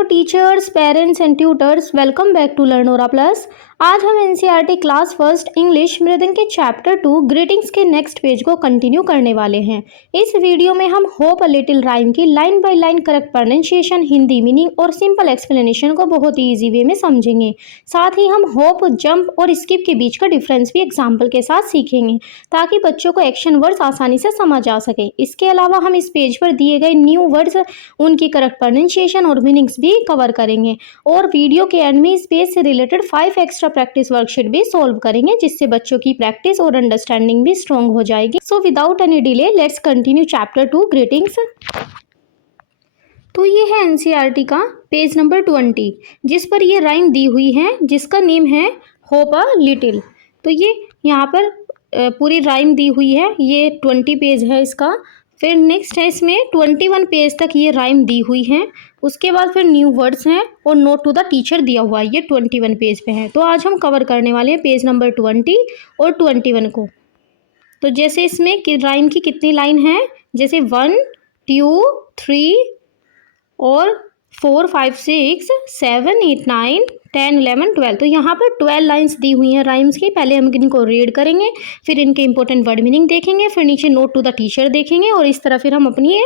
Hello teachers, parents and tutors, welcome back to Learnora plus. आज हम NCERT class first English Mridang के chapter 2 greetings के next page को continue करने वाले हैं। इस वीडियो में हम होप अ लिटिल राइम की line by line correct pronunciation, Hindi meaning और सिंपल एक्सप्लेनेशन को बहुत ही ईजी वे में समझेंगे। साथ ही हम होप, जंप और स्किप के बीच का डिफरेंस भी एग्जाम्पल के साथ सीखेंगे ताकि बच्चों को एक्शन वर्ड्स आसानी से समझ आ सके। इसके अलावा हम इस पेज पर दिए गए न्यू वर्ड्स, उनकी करेक्ट प्रोनाउंसिएशन और मीनिंग्स भी कवर करेंगे और वीडियो के एंड में इस पेज से रिलेटेड 5 एक्स्ट्रा प्रैक्टिस वर्कशीट भी सॉल्व करेंगे, जिससे बच्चों की प्रैक्टिस और अंडरस्टैंडिंग भी स्ट्रॉन्ग हो जाएगी। So without any delay let's continue chapter 2 greetings. तो ये है एनसीईआरटी का पेज नंबर 20, जिस पर ये राइम दी हुई है जिसका नेम है होप अ लिटिल। तो ये यहाँ पर पूरी राइम दी हुई है, ये 20 पेज है इसका। फिर नेक्स्ट है इसमें 21 पेज तक ये राइम दी हुई है। उसके बाद फिर न्यू वर्ड्स हैं और नोट टू द टीचर दिया हुआ है, ये 21 पेज पे है। तो आज हम कवर करने वाले हैं पेज नंबर 20 और 21 को। तो जैसे इसमें राइम की कितनी लाइन है, जैसे 1 2 3 और 4 5 6 7 8 9 10 11 12। तो यहाँ पर 12 लाइंस दी हुई हैं राइम्स की। पहले हम इनको रीड करेंगे, फिर इनके इंपॉर्टेंट वर्ड मीनिंग देखेंगे, फिर नीचे नोट टू द टीचर देखेंगे और इस तरह फिर हम अपनी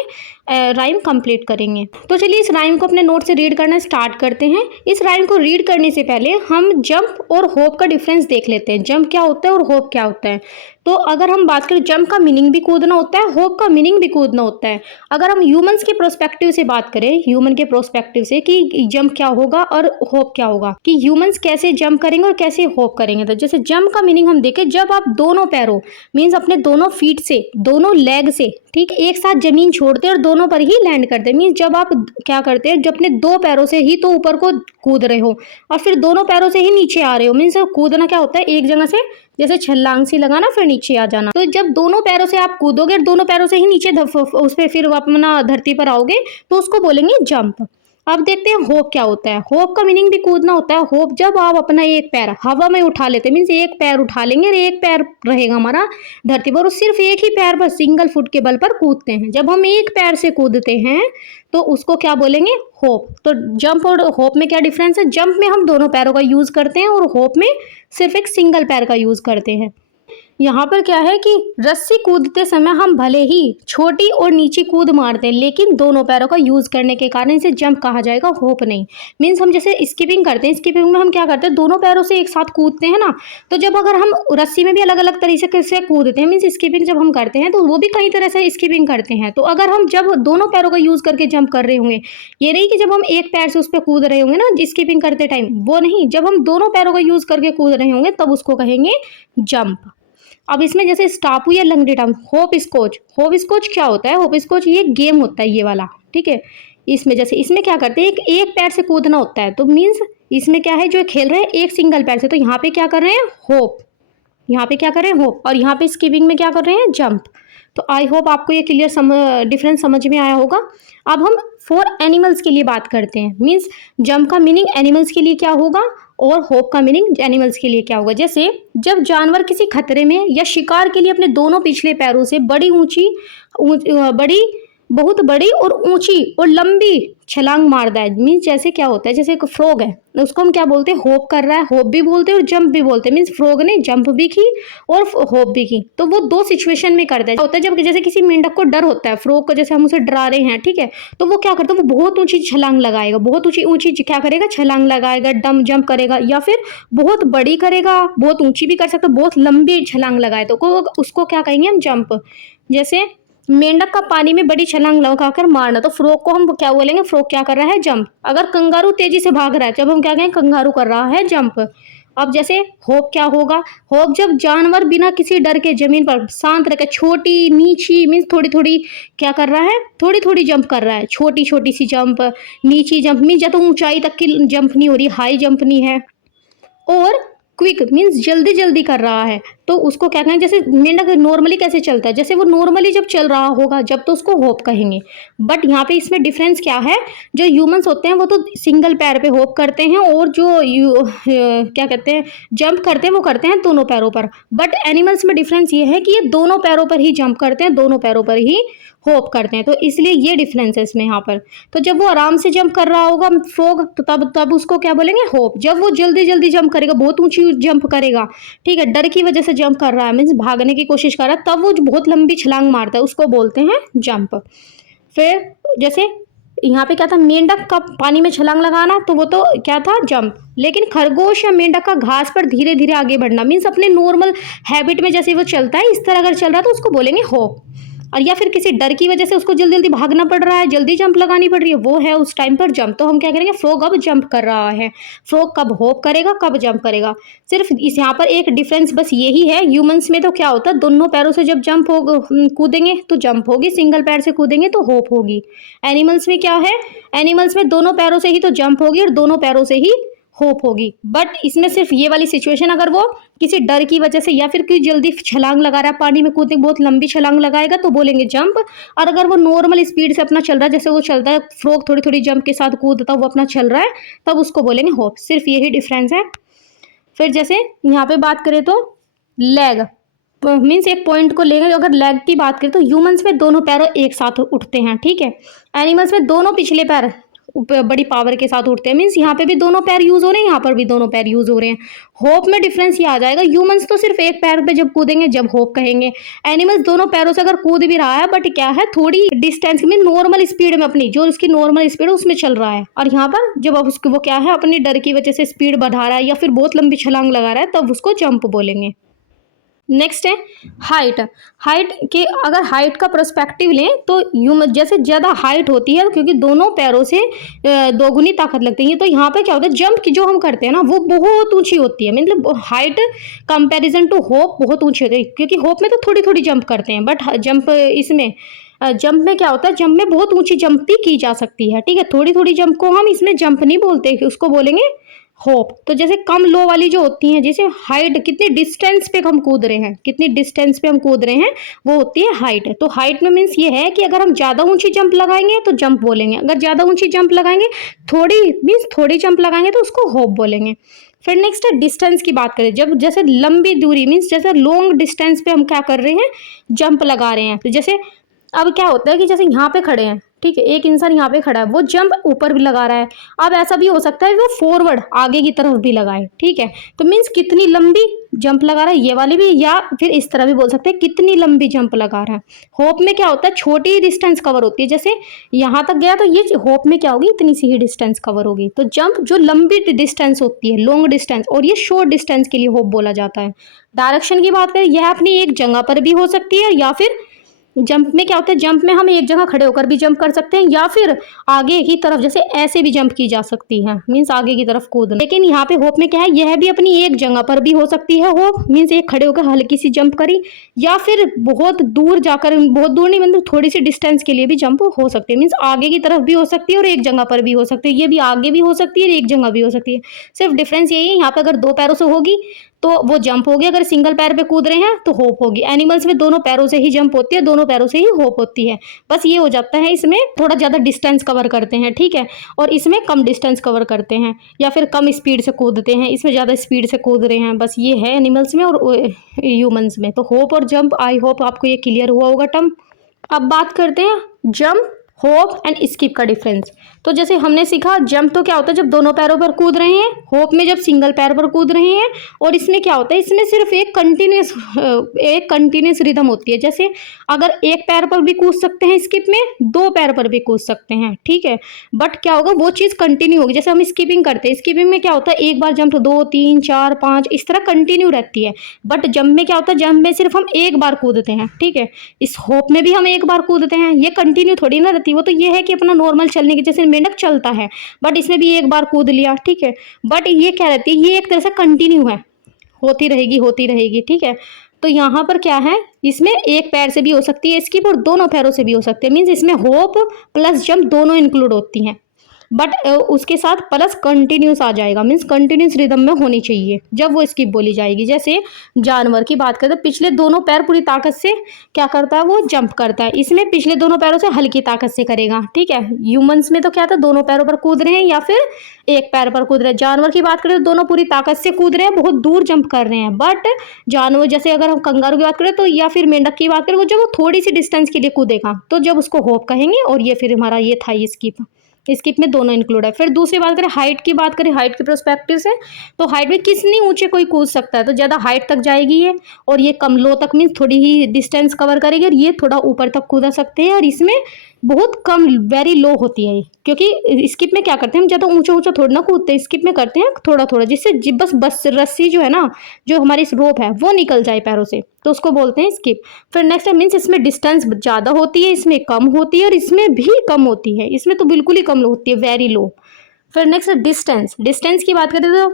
राइम कंप्लीट करेंगे। तो चलिए इस राइम को अपने नोट से रीड करना स्टार्ट करते हैं। इस राइम को रीड करने से पहले हम जंप और होप का डिफरेंस देख लेते हैं। जंप क्या होता है और होप क्या होता है। तो अगर हम बात करें, जंप का मीनिंग भी कूदना होता है, होप का मीनिंग भी कूदना होता है। अगर हम ह्यूमंस के प्रोस्पेक्टिव से बात करें, ह्यूमन के प्रोस्पेक्टिव से कि जंप क्या होगा और होप क्या होगा, कि ह्यूमंस कैसे जंप करेंगे और कैसे होप करेंगे। तो जैसे जंप का मीनिंग हम देखें, जब आप दोनों पैरों मीन्स अपने दोनों फीट से, दोनों लेग से ठीक एक साथ जमीन छोड़ते हैं और दोनों पर ही लैंड करते हैं। मीन्स जब आप क्या करते हैं, जब अपने 2 पैरों से ही तो ऊपर को कूद रहे हो और फिर दोनों पैरों से ही नीचे आ रहे हो। मीन्स कूदना क्या होता है, एक जगह से जैसे छलांग सी लगाना फिर नीचे आ जाना। तो जब दोनों पैरों से आप कूदोगे और दोनों पैरों से ही नीचे उस पर फिर अपना धरती पर आओगे तो उसको बोलेंगे जंप। अब देखते हैं होप क्या होता है। होप का मीनिंग भी कूदना होता है। होप जब आप अपना एक पैर हवा में उठा लेते हैं, मीन्स एक पैर उठा लेंगे और एक पैर रहेगा हमारा धरती पर और सिर्फ एक ही पैर पर सिंगल फुट के बल पर कूदते हैं। जब हम एक पैर से कूदते हैं तो उसको क्या बोलेंगे, होप। तो जंप और होप में क्या डिफरेंस है, जंप में हम दोनों पैरों का यूज करते हैं और होप में सिर्फ एक सिंगल पैर का यूज करते हैं। यहाँ पर क्या है कि रस्सी कूदते समय हम भले ही छोटी और नीची कूद मारते हैं, लेकिन दोनों पैरों का यूज करने के कारण इसे जंप कहा जाएगा, होप नहीं। मीन्स हम जैसे स्किपिंग करते हैं, स्किपिंग में हम क्या करते हैं, दोनों पैरों से एक साथ कूदते हैं ना। तो जब अगर हम रस्सी में भी अलग अलग तरीके से कूदते हैं, मीन्स स्किपिंग जब हम करते हैं तो वो भी कई तरह से स्किपिंग करते हैं। तो अगर हम जब दोनों पैरों का यूज करके जंप कर रहे होंगे, ये नहीं कि जब हम एक पैर से उस पर कूद रहे होंगे ना स्किपिंग करते टाइम, वो नहीं, जब हम दोनों पैरों का यूज करके कूद रहे होंगे तब उसको कहेंगे जंप। अब इसमें जैसे स्टापू या लंगड़ी term, hopscotch. Hopscotch क्या होता है, होप स्कॉच ये गेम होता है ये वाला, ठीक है। इसमें जैसे इसमें क्या करते हैं, एक पैर से कूदना होता है। तो मीन्स इसमें क्या है, जो खेल रहे हैं एक सिंगल पैर से, तो यहाँ पे क्या कर रहे हैं, होप। यहाँ पे क्या कर रहे हैं, होप। और यहाँ पे स्किपिंग में क्या कर रहे हैं, जंप। तो आई होप आपको ये क्लियर डिफरेंस समझ में आया होगा। अब हम 4 एनिमल्स के लिए बात करते हैं। मीन्स जंप का मीनिंग एनिमल्स के लिए क्या होगा और होप का मीनिंग एनिमल्स के लिए क्या होगा। जैसे जब जानवर किसी खतरे में या शिकार के लिए अपने दोनों पिछले पैरों से बहुत बड़ी और ऊंची और लंबी छलांग मारता है। मीन्स जैसे क्या होता है, जैसे एक फ्रॉग है, उसको हम क्या बोलते हैं, होप कर रहा है। होप भी बोलते हैं और जंप भी बोलते हैं। मीन्स फ्रॉग ने जंप भी की और होप भी की, तो वो 2 सिचुएशन में करता है। होता है जब जैसे किसी मेंढक को डर होता है, फ्रॉग को जैसे हम उसे डरा रहे हैं, ठीक है, तो वो क्या करता है, वो बहुत ऊंची छलांग लगाएगा, बहुत ऊंची क्या करेगा, छलांग लगाएगा, जंप करेगा, या फिर बहुत बड़ी करेगा, बहुत ऊंची भी कर सकता है, बहुत लंबी छलांग लगाए तो उसको क्या कहेंगे हम, जंप। जैसे मेंढक का पानी में बड़ी छलांग लगाकर मारना, तो फ्रॉग को हम क्या बोलेंगे, फ्रॉग क्या कर रहा है, जंप। अगर कंगारू तेजी से भाग रहा है, जब हम क्या कहें, कंगारू कर रहा है जंप। अब जैसे होप क्या होगा, होप जब जानवर बिना किसी डर के जमीन पर शांत रहकर छोटी नीची मीन्स थोड़ी थोड़ी क्या कर रहा है, थोड़ी थोड़ी जंप कर रहा है, छोटी छोटी सी जंप, नीची जंप मीन्स ज्यादा ऊंचाई तक की जंप नहीं हो रही, हाई जंप नहीं है। और क्विक मीन्स जल्दी जल्दी कर रहा है। तो उसको क्या कहेंगे, जैसे मेंढक नॉर्मली कैसे चलता है, जैसे वो नॉर्मली जब चल रहा होगा जब तो उसको होप कहेंगे। बट यहाँ पे इसमें डिफरेंस क्या है, जो ह्यूमंस होते हैं वो तो सिंगल पैर पे होप करते हैं, और जो क्या कहते हैं जंप करते हैं वो करते हैं दोनों पैरों पर। बट एनिमल्स में डिफरेंस ये है कि ये दोनों पैरों पर ही जंप करते हैं, दोनों पैरों पर ही होप करते हैं, तो इसलिए ये डिफरेंस है इसमें यहाँ पर। तो जब वो आराम से जंप कर रहा होगा फ्रॉग, तो तब उसको क्या बोलेंगे, होप। जब वो जल्दी जल्दी जंप करेगा, बहुत ऊंची जंप करेगा, ठीक है, डर की वजह से जंप कर रहा है, मीन्स भागने की कोशिश कर रहा है, तब वो बहुत लंबी छलांग मारता है, उसको बोलते हैं जंप। फिर जैसे यहाँ पे क्या था, मेंढक का पानी में छलांग लगाना, तो वो तो क्या था, जंप। लेकिन खरगोश या मेंढक का घास पर धीरे धीरे आगे बढ़ना, मीन्स अपने नॉर्मल हैबिट में जैसे वो चलता है इस तरह अगर चल रहा है तो उसको बोलेंगे होप। और या फिर किसी डर की वजह से उसको जल्दी जल्दी भागना पड़ रहा है, जल्दी जंप लगानी पड़ रही है, वो है उस टाइम पर जंप। तो हम क्या करेंगे, फ्रॉग अब जंप कर रहा है। फ्रॉग कब होप करेगा, कब जंप करेगा, सिर्फ इस यहाँ पर एक डिफरेंस बस यही है। ह्यूमंस में तो क्या होता है, दोनों पैरों से जब जंप हो कूदेंगे तो जंप होगी, सिंगल पैर से कूदेंगे तो होप होगी। एनिमल्स में क्या है, एनिमल्स में दोनों पैरों से ही तो जंप होगी और दोनों पैरों से ही होप होगी। बट इसमें सिर्फ ये वाली सिचुएशन, अगर वो किसी डर की वजह से या फिर कोई जल्दी छलांग लगा रहा है, पानी में कूदने बहुत लंबी छलांग लगाएगा तो बोलेंगे जंप। और अगर वो नॉर्मल स्पीड से अपना चल रहा है, जैसे वो चलता है फ्रॉग थोड़ी थोड़ी जंप के साथ कूदता वो अपना चल रहा है, तब उसको बोलेंगे होप। सिर्फ यही डिफरेंस है। फिर जैसे यहाँ पे बात करें तो लेग, मीन्स एक पॉइंट को लेंगे, अगर लेग की बात करें तो ह्यूमंस में दोनों पैरों एक साथ उठते हैं, ठीक है। एनिमल्स में दोनों पिछले पैर बड़ी पावर के साथ उठते हैं, मीन्स यहाँ पे भी दोनों पैर यूज हो रहे हैं, यहाँ पर भी दोनों पैर यूज हो रहे हैं। होप में डिफरेंस ये आ जाएगा, ह्यूमंस तो सिर्फ एक पैर पे जब कूदेंगे जब होप कहेंगे। एनिमल्स दोनों पैरों से अगर कूद भी रहा है, बट क्या है, थोड़ी डिस्टेंस में नॉर्मल स्पीड में, अपनी जो उसकी नॉर्मल स्पीड है उसमें चल रहा है। और यहाँ पर जब अब उसको वो क्या है, अपनी डर की वजह से स्पीड बढ़ा रहा है या फिर बहुत लंबी छलांग लगा रहा है, तब उसको जंप बोलेंगे। नेक्स्ट है हाइट। हाइट के अगर हाइट का पर्सपेक्टिव लें तो जैसे ज़्यादा हाइट होती है क्योंकि दोनों पैरों से दोगुनी ताकत लगती है, तो यहाँ पे क्या होता है, जंप की जो हम करते हैं ना वो बहुत ऊंची होती है, मतलब हाइट कंपैरिजन टू होप बहुत ऊंची होती है। क्योंकि होप में तो थोड़ी थोड़ी जंप करते हैं, बट जंप इसमें जंप में क्या होता है, जंप में बहुत ऊंची जंप भी की जा सकती है, ठीक है। थोड़ी थोड़ी जंप को हम इसमें जंप नहीं बोलते, उसको बोलेंगे होप। तो जैसे कम लो वाली जो होती हैं, जैसे हाइट कितनी डिस्टेंस पे हम कूद रहे हैं, कितनी डिस्टेंस पे हम कूद रहे हैं, वो होती है हाइट। तो हाइट में मीन्स ये है कि अगर हम ज़्यादा ऊंची जंप लगाएंगे तो जंप बोलेंगे, अगर ज़्यादा ऊंची जंप लगाएंगे, थोड़ी मीन्स थोड़ी जंप लगाएंगे तो उसको होप बोलेंगे। फिर नेक्स्ट है डिस्टेंस की बात करें, जब जैसे लंबी दूरी मीन्स जैसे लॉन्ग डिस्टेंस पे हम क्या कर रहे हैं, जंप लगा रहे हैं। तो जैसे अब क्या होता है कि जैसे यहाँ पे खड़े हैं, ठीक है, एक इंसान यहाँ पे खड़ा है, वो जंप ऊपर भी लगा रहा है। अब ऐसा भी हो सकता है वो फॉरवर्ड आगे की तरफ भी लगाए, ठीक है। तो मीन्स कितनी लंबी जंप लगा रहा है, ये वाली भी, या फिर इस तरह भी बोल सकते हैं कितनी लंबी जंप लगा रहा है। होप में क्या होता है, छोटी डिस्टेंस कवर होती है, जैसे यहाँ तक गया तो ये होप में क्या होगी, इतनी सी ही डिस्टेंस कवर होगी। तो जंप जो लंबी डिस्टेंस होती है, लॉन्ग डिस्टेंस, और ये शॉर्ट डिस्टेंस के लिए होप बोला जाता है। डायरेक्शन की बात करें, यह अपनी एक जगह पर भी हो सकती है, या फिर जंप में क्या होता है, जंप में हम एक जगह खड़े होकर भी जंप कर सकते हैं, या फिर आगे की तरफ जैसे ऐसे भी जंप की जा सकती है, मीन्स आगे की तरफ कूदना। लेकिन यहाँ पे होप में क्या है, यह भी अपनी एक जगह पर भी हो सकती है। होप मीन्स एक खड़े होकर हल्की सी जंप करी, या फिर बहुत दूर जाकर, बहुत दूर नहीं मतलब थोड़ी सी डिस्टेंस के लिए भी जंप हो सकती है, मीन्स आगे की तरफ भी हो सकती है और एक जगह पर भी हो सकती है। ये भी आगे भी हो सकती है और एक जगह भी हो सकती है। सिर्फ डिफरेंस यही है, यहाँ पे अगर दो पैरों से होगी तो वो जंप होगी, अगर सिंगल पैर पे कूद रहे हैं तो होप होगी। एनिमल्स में दोनों पैरों से ही जंप होती है, दोनों पैरों से ही होप होती है। बस ये हो जाता है, इसमें थोड़ा ज़्यादा डिस्टेंस कवर करते हैं, ठीक है, और इसमें कम डिस्टेंस कवर करते हैं, या फिर कम स्पीड से कूदते हैं, इसमें ज़्यादा स्पीड से कूद रहे हैं। बस ये है एनिमल्स में और ह्यूमंस में। तो होप और जंप, आई होप आपको ये क्लियर हुआ होगा टर्म। अब बात करते हैं जंप, होप एंड स्किप का डिफरेंस। तो जैसे हमने सीखा, जंप तो क्या होता है जब दोनों पैरों पर कूद रहे हैं, होप में जब सिंगल पैर पर कूद रहे हैं, और इसमें क्या होता है, इसमें सिर्फ एक कंटिन्यूस रिदम होती है। जैसे अगर एक पैर पर भी कूद सकते हैं स्किप में, दो पैर पर भी कूद सकते हैं, ठीक है, बट क्या होगा, वो चीज़ कंटिन्यू होगी। जैसे हम स्किपिंग करते हैं, स्किपिंग में क्या होता है, एक बार जंप 2 3 4 5 इस तरह कंटिन्यू रहती है। बट जंप में क्या होता है, जंप में सिर्फ हम एक बार कूदते हैं, ठीक है। इस होप में भी हम एक बार कूदते हैं, ये कंटिन्यू थोड़ी ना रहती। वो तो ये है कि अपना नॉर्मल चलने की, जैसे मेंढक चलता है, बट इसमें भी एक बार कूद लिया, ठीक है। बट ये क्या रहती है, ये एक तरह से कंटिन्यू है, होती रहेगी, ठीक है। तो यहाँ पर क्या है, इसमें एक पैर से भी हो सकती है स्किप और दोनों पैरों से भी हो सकती है, मीन्स इसमें होप प्लस जंप दोनों इंक्लूड होती हैं। बट उसके साथ प्लस कंटिन्यूस आ जाएगा, मीन्स कंटिन्यूस रिदम में होनी चाहिए जब वो स्किप बोली जाएगी। जैसे जानवर की बात करें तो पिछले दोनों पैर पूरी ताकत से क्या करता है, वो जंप करता है। इसमें पिछले दोनों पैरों से हल्की ताकत से करेगा, ठीक है। ह्यूमंस में तो क्या था, दोनों पैरों पर कूद रहे हैं या फिर एक पैर पर कूद रहे हैं। जानवर की बात करें तो दोनों पूरी ताकत से कूद रहे हैं, बहुत दूर जंप कर रहे हैं। बट जानवर जैसे अगर हम कंगारू की बात करें तो या फिर मेंढक की बात करें, वो जब वो थोड़ी सी डिस्टेंस के लिए कूदेगा तो जब उसको होप कहेंगे। और ये फिर हमारा ये था स्किप, स्किप में दोनों इंक्लूड है। फिर दूसरी बात करें हाइट की, बात करें हाइट के प्रोस्पेक्टिव से, तो हाइट में कितनी ऊंचे कोई कूद सकता है, तो ज़्यादा हाइट तक जाएगी ये, और ये कम लो तक मीन्स थोड़ी ही डिस्टेंस कवर करेगी, और ये थोड़ा ऊपर तक कूदा सकते हैं। और इसमें बहुत कम, वेरी लो होती है ये, क्योंकि स्किप में क्या करते हैं हम ज़्यादा ऊंचा ऊंचा थोड़ा ना कूदते हैं, स्किप में करते हैं थोड़ा थोड़ा, जिससे बस रस्सी जो है ना, जो हमारी रोप है वो निकल जाए पैरों से, तो उसको बोलते हैं स्किप। फिर नेक्स्ट है मीन्स इसमें डिस्टेंस ज़्यादा होती है, इसमें कम होती है, और इसमें भी कम होती है, इसमें तो बिल्कुल ही कम होती है, वेरी लो। फिर नेक्स्ट है डिस्टेंस। डिस्टेंस की बात करें तो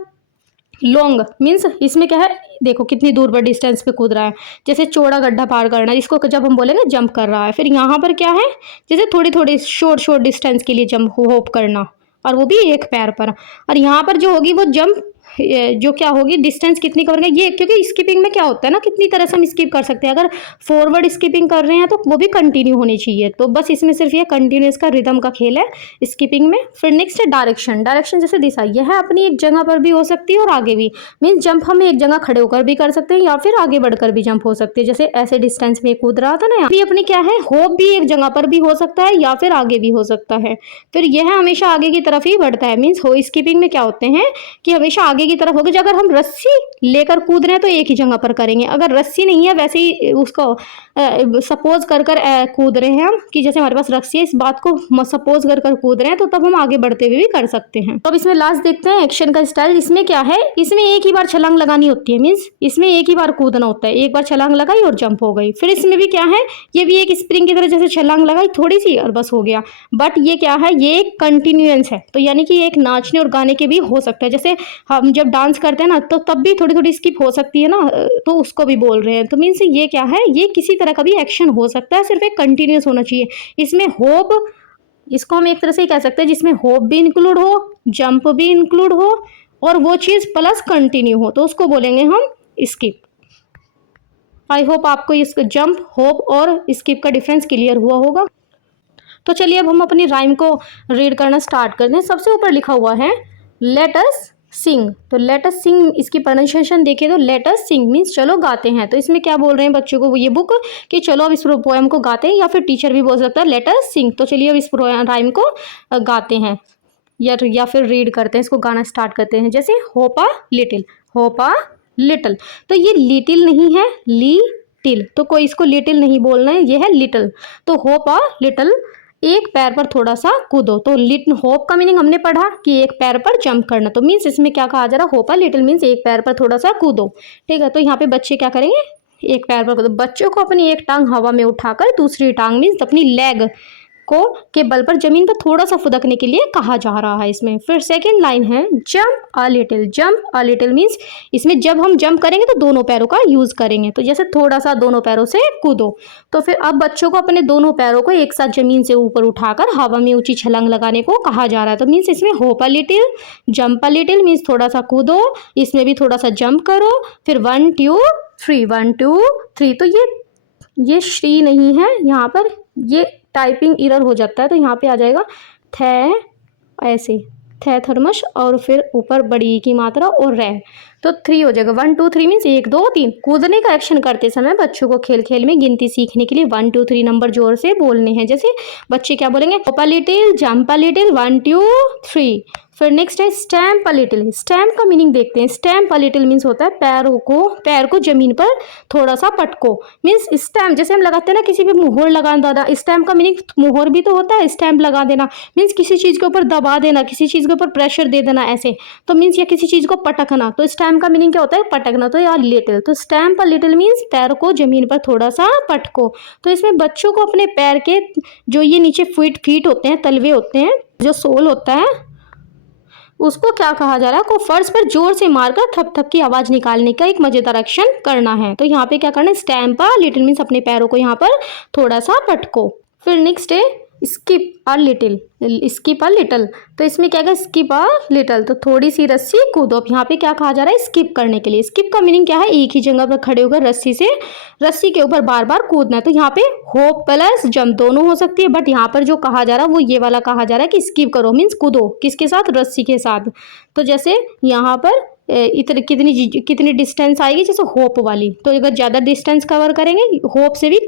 लॉन्ग मीन्स इसमें क्या है, देखो कितनी दूर पर डिस्टेंस पे कूद रहा है, जैसे चौड़ा गड्ढा पार करना, इसको जब हम बोलेंगे जंप कर रहा है। फिर यहाँ पर क्या है, जैसे थोड़ी थोड़ी शॉर्ट डिस्टेंस के लिए जंप होप करना, और वो भी एक पैर पर। और यहाँ पर जो होगी वो जंप जो क्या होगी, डिस्टेंस कितनी कवर करेंगे ये, क्योंकि स्किपिंग में क्या होता है ना, कितनी तरह से हम स्किप कर सकते हैं। अगर फॉरवर्ड स्किपिंग कर रहे हैं तो वो भी कंटिन्यू होनी चाहिए, तो बस इसमें सिर्फ ये कंटिन्यूस का रिदम का खेल है स्किपिंग में। फिर नेक्स्ट है डायरेक्शन। डायरेक्शन जैसे दिशा, यह अपनी एक जगह पर भी हो सकती है और आगे भी, मीन्स जंप हम एक जगह खड़े होकर भी कर सकते हैं या फिर आगे बढ़कर भी जंप हो सकती है। जैसे ऐसे डिस्टेंस में कूद रहा था ना, ये अपनी क्या है, होप भी एक जगह पर भी हो सकता है या फिर आगे भी हो सकता है। फिर यह हमेशा आगे की तरफ ही बढ़ता है, मीन्स हो स्किपिंग में क्या होते हैं कि हमेशा आगे की तरफ होगा। अगर हम रस्सी लेकर कूद रहे हैं तो एक ही जगह पर करेंगे, अगर रस्सी नहीं है वैसे ही उसको सपोज कर कूद रहे हैं हम, कि जैसे हमारे पास रस्सी है, इस बात को सपोज कर कूद रहे हैं, तो तब हम आगे बढ़ते हुए भी कर सकते हैं। तो अब इसमें लास्ट देखते हैं एक्शन का स्टाइल। इसमें क्या है, इसमें एक ही बार छलांग लगानी होती है, मीन्स इसमें एक ही बार कूदना होता है, एक बार छलांग लगाई और जंप हो गई। फिर इसमें भी क्या है, ये भी एक स्प्रिंग की तरह जैसे छलांग लगाई थोड़ी सी और बस हो गया। बट ये क्या है, ये एक कंटिन्यूएंस है, तो यानी कि एक नाचने और गाने के भी हो सकता है। जैसे हम जब डांस करते हैं ना, तो तब भी थोड़ी थोड़ी स्किप हो सकती है ना, तो उसको भी बोल रहे हैं। तो मीन्स ये क्या है, ये किसी तरह का भी एक्शन हो सकता है, सिर्फ एक कंटिन्यूस होना चाहिए। इसमें होप, इसको हम एक तरह से कह सकते हैं जिसमें होप भी इंक्लूड हो, जंप भी इंक्लूड हो, और वो चीज़ प्लस कंटिन्यू हो, तो उसको बोलेंगे हम स्किप। आई होप आपको इस जंप, होप और स्किप का डिफरेंस क्लियर हुआ होगा। तो चलिए अब हम अपनी राइम को रीड करना स्टार्ट करते हैं। सबसे ऊपर लिखा हुआ है लेट अस सिंग, तो लेट अस सिंग, इसकी प्रोनाउंसिएशन देखें तो लेट अस सिंग मीन्स चलो गाते हैं। तो इसमें क्या बोल रहे हैं बच्चों को ये बुक, कि चलो अब इस पोएम को गाते हैं, या फिर टीचर भी बोल सकता है लेट अस सिंग। तो चलिए अब इस राइम को गाते हैं या फिर रीड करते हैं, इसको गाना स्टार्ट करते हैं। जैसे hope a little, hope a little, तो ये लिटिल नहीं है, लिटिल, तो कोई इसको लिटिल नहीं बोलना है, ये है लिटिल। तो होप अ लिटिल, एक पैर पर थोड़ा सा कूदो। तो लिटिल होप का मीनिंग हमने पढ़ा कि एक पैर पर जंप करना, तो मीन्स इसमें क्या कहा जा रहा है, होप अ लिटिल मीन्स एक पैर पर थोड़ा सा कूदो, ठीक है। तो यहाँ पे बच्चे क्या करेंगे, एक पैर पर कूदो। बच्चों को अपनी एक टांग हवा में उठाकर दूसरी टांग मीन्स अपनी लेग को के बल पर जमीन पर थोड़ा सा फुदकने के लिए कहा जा रहा है इसमें। फिर सेकंड लाइन है jump a little. Jump a little means इसमें जब हम जंप करेंगे तो दोनों पैरों का यूज करेंगे, तो जैसे थोड़ा सा दोनों पैरों से कूदो। तो फिर अब बच्चों को अपने दोनों पैरों को एक साथ जमीन से ऊपर उठाकर हवा में ऊंची छलांग लगाने को कहा जा रहा है। तो मीन्स इसमें hope a little, jump a little means थोड़ा सा कूदो, इसमें भी थोड़ा सा जंप करो। फिर 1 2 3, 1 2 3, तो ये श्री नहीं है, यहाँ पर ये टाइपिंग एरर हो जाता है, तो यहाँ पे आ जाएगा थे, ऐसे थे थर्मस, और फिर ऊपर बड़ी की मात्रा और रे, तो 3 हो जाएगा। 1 2 3 मीन्स 1 2 3। कूदने का एक्शन करते समय बच्चों को खेल खेल में गिनती सीखने के लिए 1 2 3 नंबर जोर से बोलने हैं। जैसे बच्चे क्या बोलेंगे, hope a little, jump a little, 1 2 3। फिर नेक्स्ट है स्टैम्प अ लिटिल। स्टैम्प का मीनिंग देखते हैं। स्टैम्प अ लिटिल मीन्स होता है पैर को जमीन पर थोड़ा सा पटको। मीन्स स्टैम्प जैसे हम लगाते हैं ना, किसी पे मुहर लगा देना, स्टैम्प का मीनिंग मुहर भी तो होता है, स्टैम्प लगा देना मीन्स किसी चीज़ के ऊपर दबा देना, किसी चीज़ के ऊपर प्रेशर दे देना ऐसे, तो मीन्स या किसी चीज़ को पटकना। तो स्टैम्प का मीनिंग क्या होता है, पटकना। तो यार लिटिल, तो स्टैम्प अ लिटिल मीन्स पैर को जमीन पर थोड़ा सा पटको। तो इसमें बच्चों को अपने पैर के जो ये नीचे फीट होते हैं, तलवे होते हैं, जो सोल होता है, उसको क्या कहा जा रहा है, को फर्श पर जोर से मारकर थप थप की आवाज निकालने का एक मजेदार एक्शन करना है। तो यहाँ पे क्या करना है, स्टैम्प अ लिटिल मीन्स अपने पैरों को यहाँ पर थोड़ा सा पटको। फिर नेक्स्ट है skip a little, skip a little, तो इसमें क्या है, स्किप अ लिटल, तो थोड़ी सी रस्सी कूदो। अब यहाँ पे क्या कहा जा रहा है, स्किप करने के लिए। स्किप का मीनिंग क्या है, एक ही जगह पर खड़े होकर रस्सी के ऊपर बार बार कूदना है। तो यहाँ पे होप प्लस जंप दोनों हो सकती है, बट यहाँ पर जो कहा जा रहा है वो ये वाला कहा जा रहा है कि स्किप करो, मीन्स कूदो, किसके साथ, रस्सी के साथ। तो जैसे यहाँ पर इतने कितनी डिस्टेंस आएगी, जैसे होप वाली, तो अगर ज़्यादा डिस्टेंस कवर करेंगे, होप से भी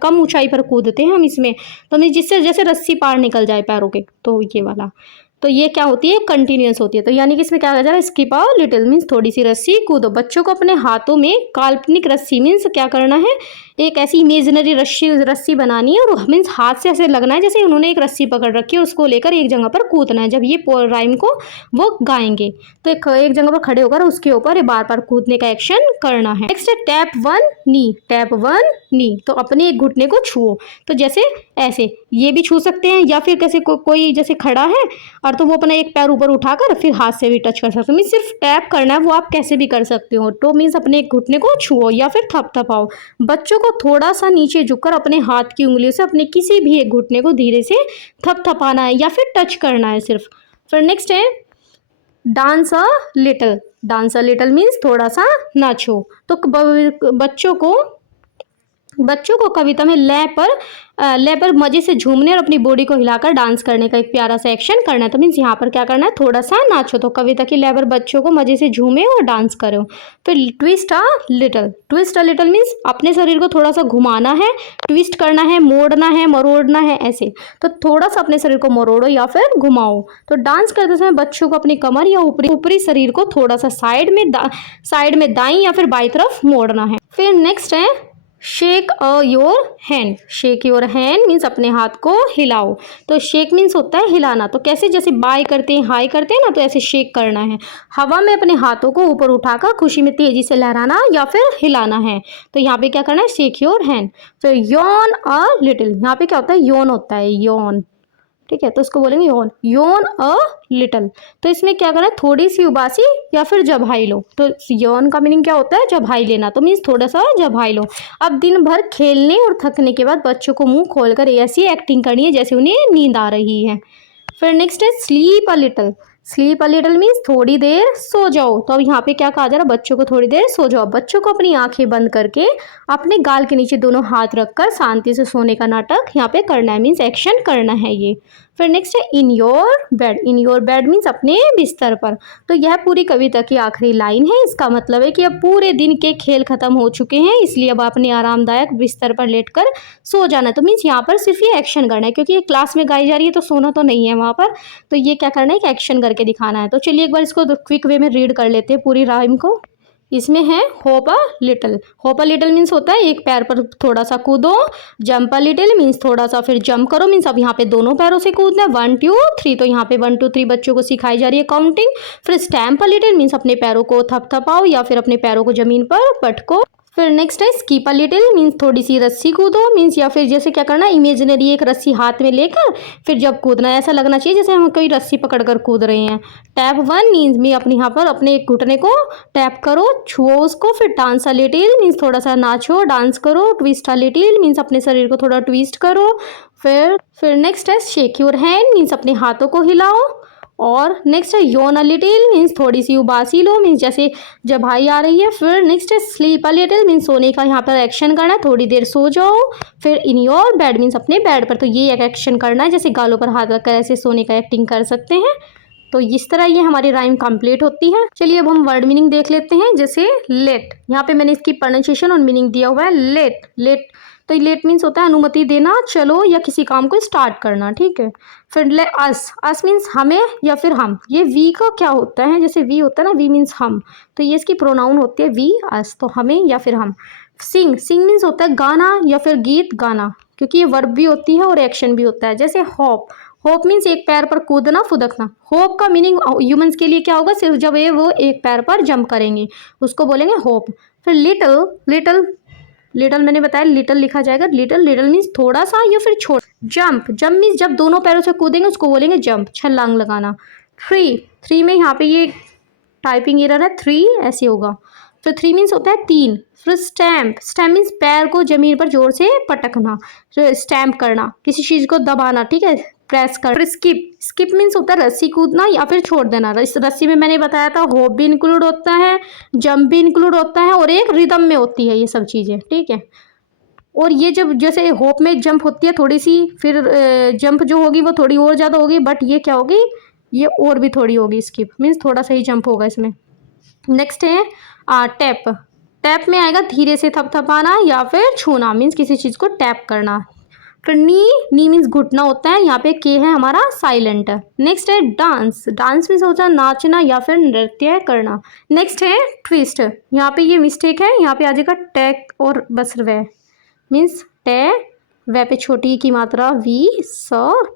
कम ऊंचाई पर कूदते हैं हम इसमें, तो नहीं, जिससे जैसे रस्सी पार निकल जाए पैरों के, तो ये वाला। तो ये क्या होती है, कंटिन्यूअस होती है। तो यानी कि इसमें क्या कहा जा रहा है, स्किप अ लिटिल मीन्स थोड़ी सी रस्सी कूदो। बच्चों को अपने हाथों में काल्पनिक रस्सी मीन्स क्या करना है, एक ऐसी इमेजिनरी रस्सी बनानी है, और मीन्स हाथ से ऐसे लगना है जैसे उन्होंने एक रस्सी पकड़ रखी है, उसको लेकर एक जगह पर कूदना है। जब ये राइम को वो गाएंगे तो एक जगह पर खड़े होकर उसके ऊपर बार बार कूदने का एक्शन करना है। नेक्स्ट है टैप वन नी, टैप वन नी, तो अपने एक घुटने को छुओ। तो जैसे ऐसे ये भी छू सकते हैं, या फिर कैसे कोई जैसे खड़ा है और तो वो अपना एक पैर ऊपर उठाकर फिर हाथ से भी टच कर सकते हो, मीन्स सिर्फ टैप करना है, वो आप कैसे भी कर सकते हो। तो मीन्स अपने एक घुटने को छुओ या फिर थपथपाओ। बच्चों को थोड़ा सा नीचे झुककर अपने हाथ की उंगलियों से अपने किसी भी एक घुटने को धीरे से थपथपाना है या फिर टच करना है सिर्फ। फिर नेक्स्ट है dance a little, dance a little means थोड़ा सा नाचो। तो बच्चों को कविता में लय पर मजे से झूमने और अपनी बॉडी को हिलाकर डांस करने का एक प्यारा सा एक्शन करना है। तो मीन्स यहाँ पर क्या करना है, थोड़ा सा नाचो। तो कविता की लय पर बच्चों को मजे से झूमे और डांस करो। फिर twist a little, twist a little means अपने शरीर को थोड़ा सा घुमाना है, ट्विस्ट करना है, मोड़ना है, मरोड़ना है, ऐसे। तो थोड़ा सा अपने शरीर को मरोड़ो या फिर घुमाओ। तो डांस करते समय बच्चों को अपनी कमर या ऊपरी शरीर को थोड़ा सा साइड में दाईं या फिर बाईं तरफ मोड़ना है। फिर नेक्स्ट है shake your hand, shake your hand means अपने हाथ को हिलाओ। तो शेक मीन्स होता है हिलाना। तो कैसे, जैसे बाय करते हैं, हाई करते हैं ना, तो ऐसे शेक करना है। हवा में अपने हाथों को ऊपर उठाकर खुशी में तेजी से लहराना या फिर हिलाना है। तो यहाँ पे क्या करना है, शेक योर हैंड। फिर यॉन अ लिटिल, यहाँ पे क्या होता है, यॉन होता है, यॉन, ठीक है, तो उसको बोलेंगे यॉन, यॉन अ लिटिल। तो इसमें क्या करना है, थोड़ी सी उबासी या फिर जभाई लो। तो यॉन का मीनिंग क्या होता है, जभाई लेना, तो मीन्स थोड़ा सा जभाई लो। अब दिन भर खेलने और थकने के बाद बच्चों को मुंह खोलकर ऐसी एक्टिंग करनी है जैसे उन्हें नींद आ रही है। फिर नेक्स्ट है sleep a little, sleep a little means थोड़ी देर सो जाओ। तो अब यहाँ पे क्या कहा जा रहा है, बच्चों को थोड़ी देर सो जाओ। बच्चों को अपनी आंखें बंद करके अपने गाल के नीचे दोनों हाथ रखकर शांति से सोने का नाटक यहाँ पे करना है, मीन्स एक्शन करना है ये। फिर नेक्स्ट है in your bed, in your bed means अपने बिस्तर पर। तो यह पूरी कविता की आखिरी लाइन है। इसका मतलब है कि अब पूरे दिन के खेल खत्म हो चुके हैं, इसलिए अब अपने आरामदायक बिस्तर पर लेटकर सो जाना है। तो मीन्स यहाँ पर सिर्फ ये एक्शन करना है, क्योंकि ये क्लास में गाई जा रही है तो सोना तो नहीं है वहाँ पर। तो ये क्या करना है, एक एक्शन करके दिखाना है। तो चलिए एक बार इसको क्विक वे में रीड कर लेते हैं पूरी राइम को। इसमें है hope a little, hope a little means होता है एक पैर पर थोड़ा सा कूदो। जंप अ लिटिल मीन्स थोड़ा सा फिर जंप करो, मीन्स अब यहाँ पे दोनों पैरों से कूदना है, 1 2 3। तो यहाँ पे 1 2 3 बच्चों को सिखाई जा रही है काउंटिंग। फिर स्टैम्प अ लिटिल मीन्स अपने पैरों को थपथपाओ या फिर अपने पैरों को जमीन पर पटको। फिर नेक्स्ट है स्कीप अ लिटिल मीन्स थोड़ी सी रस्सी कूदो, मीन्स या फिर जैसे क्या करना है, इमेजिनरी एक रस्सी हाथ में लेकर फिर जब कूदना है ऐसा लगना चाहिए जैसे हम कोई रस्सी पकड़कर कूद रहे हैं। टैप वन मीन्स में अपने यहाँ पर अपने एक घुटने को टैप करो, छुओ उसको। फिर डांस अ लिटिल मीन्स थोड़ा सा नाचो, डांस करो। ट्विस्ट अ लिटिल मीन्स अपने शरीर को थोड़ा ट्विस्ट करो। फिर नेक्स्ट है शेक योर हैंड मीन्स अपने हाथों को हिलाओ। और नेक्स्ट है योन अ लिटिल मीन्स थोड़ी सी उबासी लो, मीन्स जैसे जभाई आ रही है। फिर नेक्स्ट है स्लीप अ लिटिल मीन्स सोने का यहाँ पर एक्शन करना है, थोड़ी देर सो जाओ। फिर इन योर बेड मीन्स अपने बेड पर, तो ये एक एक्शन करना है जैसे गालों पर हाथ रखकर ऐसे सोने का एक्टिंग कर सकते हैं। तो इस तरह ये हमारी राइम कंप्लीट होती है। चलिए अब हम वर्ड मीनिंग देख लेते हैं। जैसे लेट, यहाँ पे मैंने इसकी प्रोनाउंसिएशन और मीनिंग दिया हुआ है लेट, लेट। तो लेट मीन्स होता है अनुमति देना, चलो या किसी काम को स्टार्ट करना, ठीक है। फिर ले अस मीन्स हमें या फिर हम। ये वी का क्या होता है, जैसे वी होता है ना, वी मीन्स हम, तो ये इसकी प्रोनाउन होती है वी अस, तो हमें या फिर हम। सिंग, सिंग मीन्स होता है गाना या फिर गीत गाना, क्योंकि ये वर्ब भी होती है और एक्शन भी होता है। जैसे हॉप, होप मीन्स एक पैर पर कूदना, फुदकना। होप का मीनिंग ह्यूमंस के लिए क्या होगा, सिर्फ जब वो एक पैर पर जंप करेंगे उसको बोलेंगे होप। फिर लिटिल, लिटिल लिटिल मैंने बताया लिटिल लिखा जाएगा, लिटिल, लिटिल मीन्स थोड़ा सा या फिर छोटा। जंप, जंप मीन्स जब दोनों पैरों से कूदेंगे उसको बोलेंगे जंप, छलांग लगाना। थ्री, थ्री में यहाँ पे ये टाइपिंग एरर है, 3 ऐसे होगा। फिर 3 मीन्स होता है 3। फिर स्टैम्प, स्टैम्प मीन्स पैर को जमीन पर जोर से पटकना, स्टैम्प करना, किसी चीज़ को दबाना, ठीक है, प्रेस कर। फिर स्किप, स्किप मीन्स होता है रस्सी कूदना या फिर छोड़ देना। इस रस्सी में मैंने बताया था होप भी इंक्लूड होता है, जंप भी इंक्लूड होता है और एक रिदम में होती है ये सब चीज़ें, ठीक है। और ये जब जैसे होप में जंप होती है थोड़ी सी, फिर जंप जो होगी वो थोड़ी और ज़्यादा होगी, बट ये क्या होगी, ये और भी थोड़ी होगी। स्किप मीन्स थोड़ा सा ही जंप होगा इसमें। नेक्स्ट है टैप। टैप में आएगा धीरे से थपथपाना या फिर छूना, मीन्स किसी चीज़ को टैप करना। फिर नी, नी मीन्स घुटना होता है, यहाँ पे के है हमारा साइलेंट। नेक्स्ट है डांस, डांस मीन्स होता है नाचना या फिर नृत्य करना। नेक्स्ट है ट्विस्ट, यहाँ पे ये मिस्टेक है, यहाँ पे आ जाएगा टैक और बस वे, मीन्स टे, वे पे छोटी की मात्रा वी स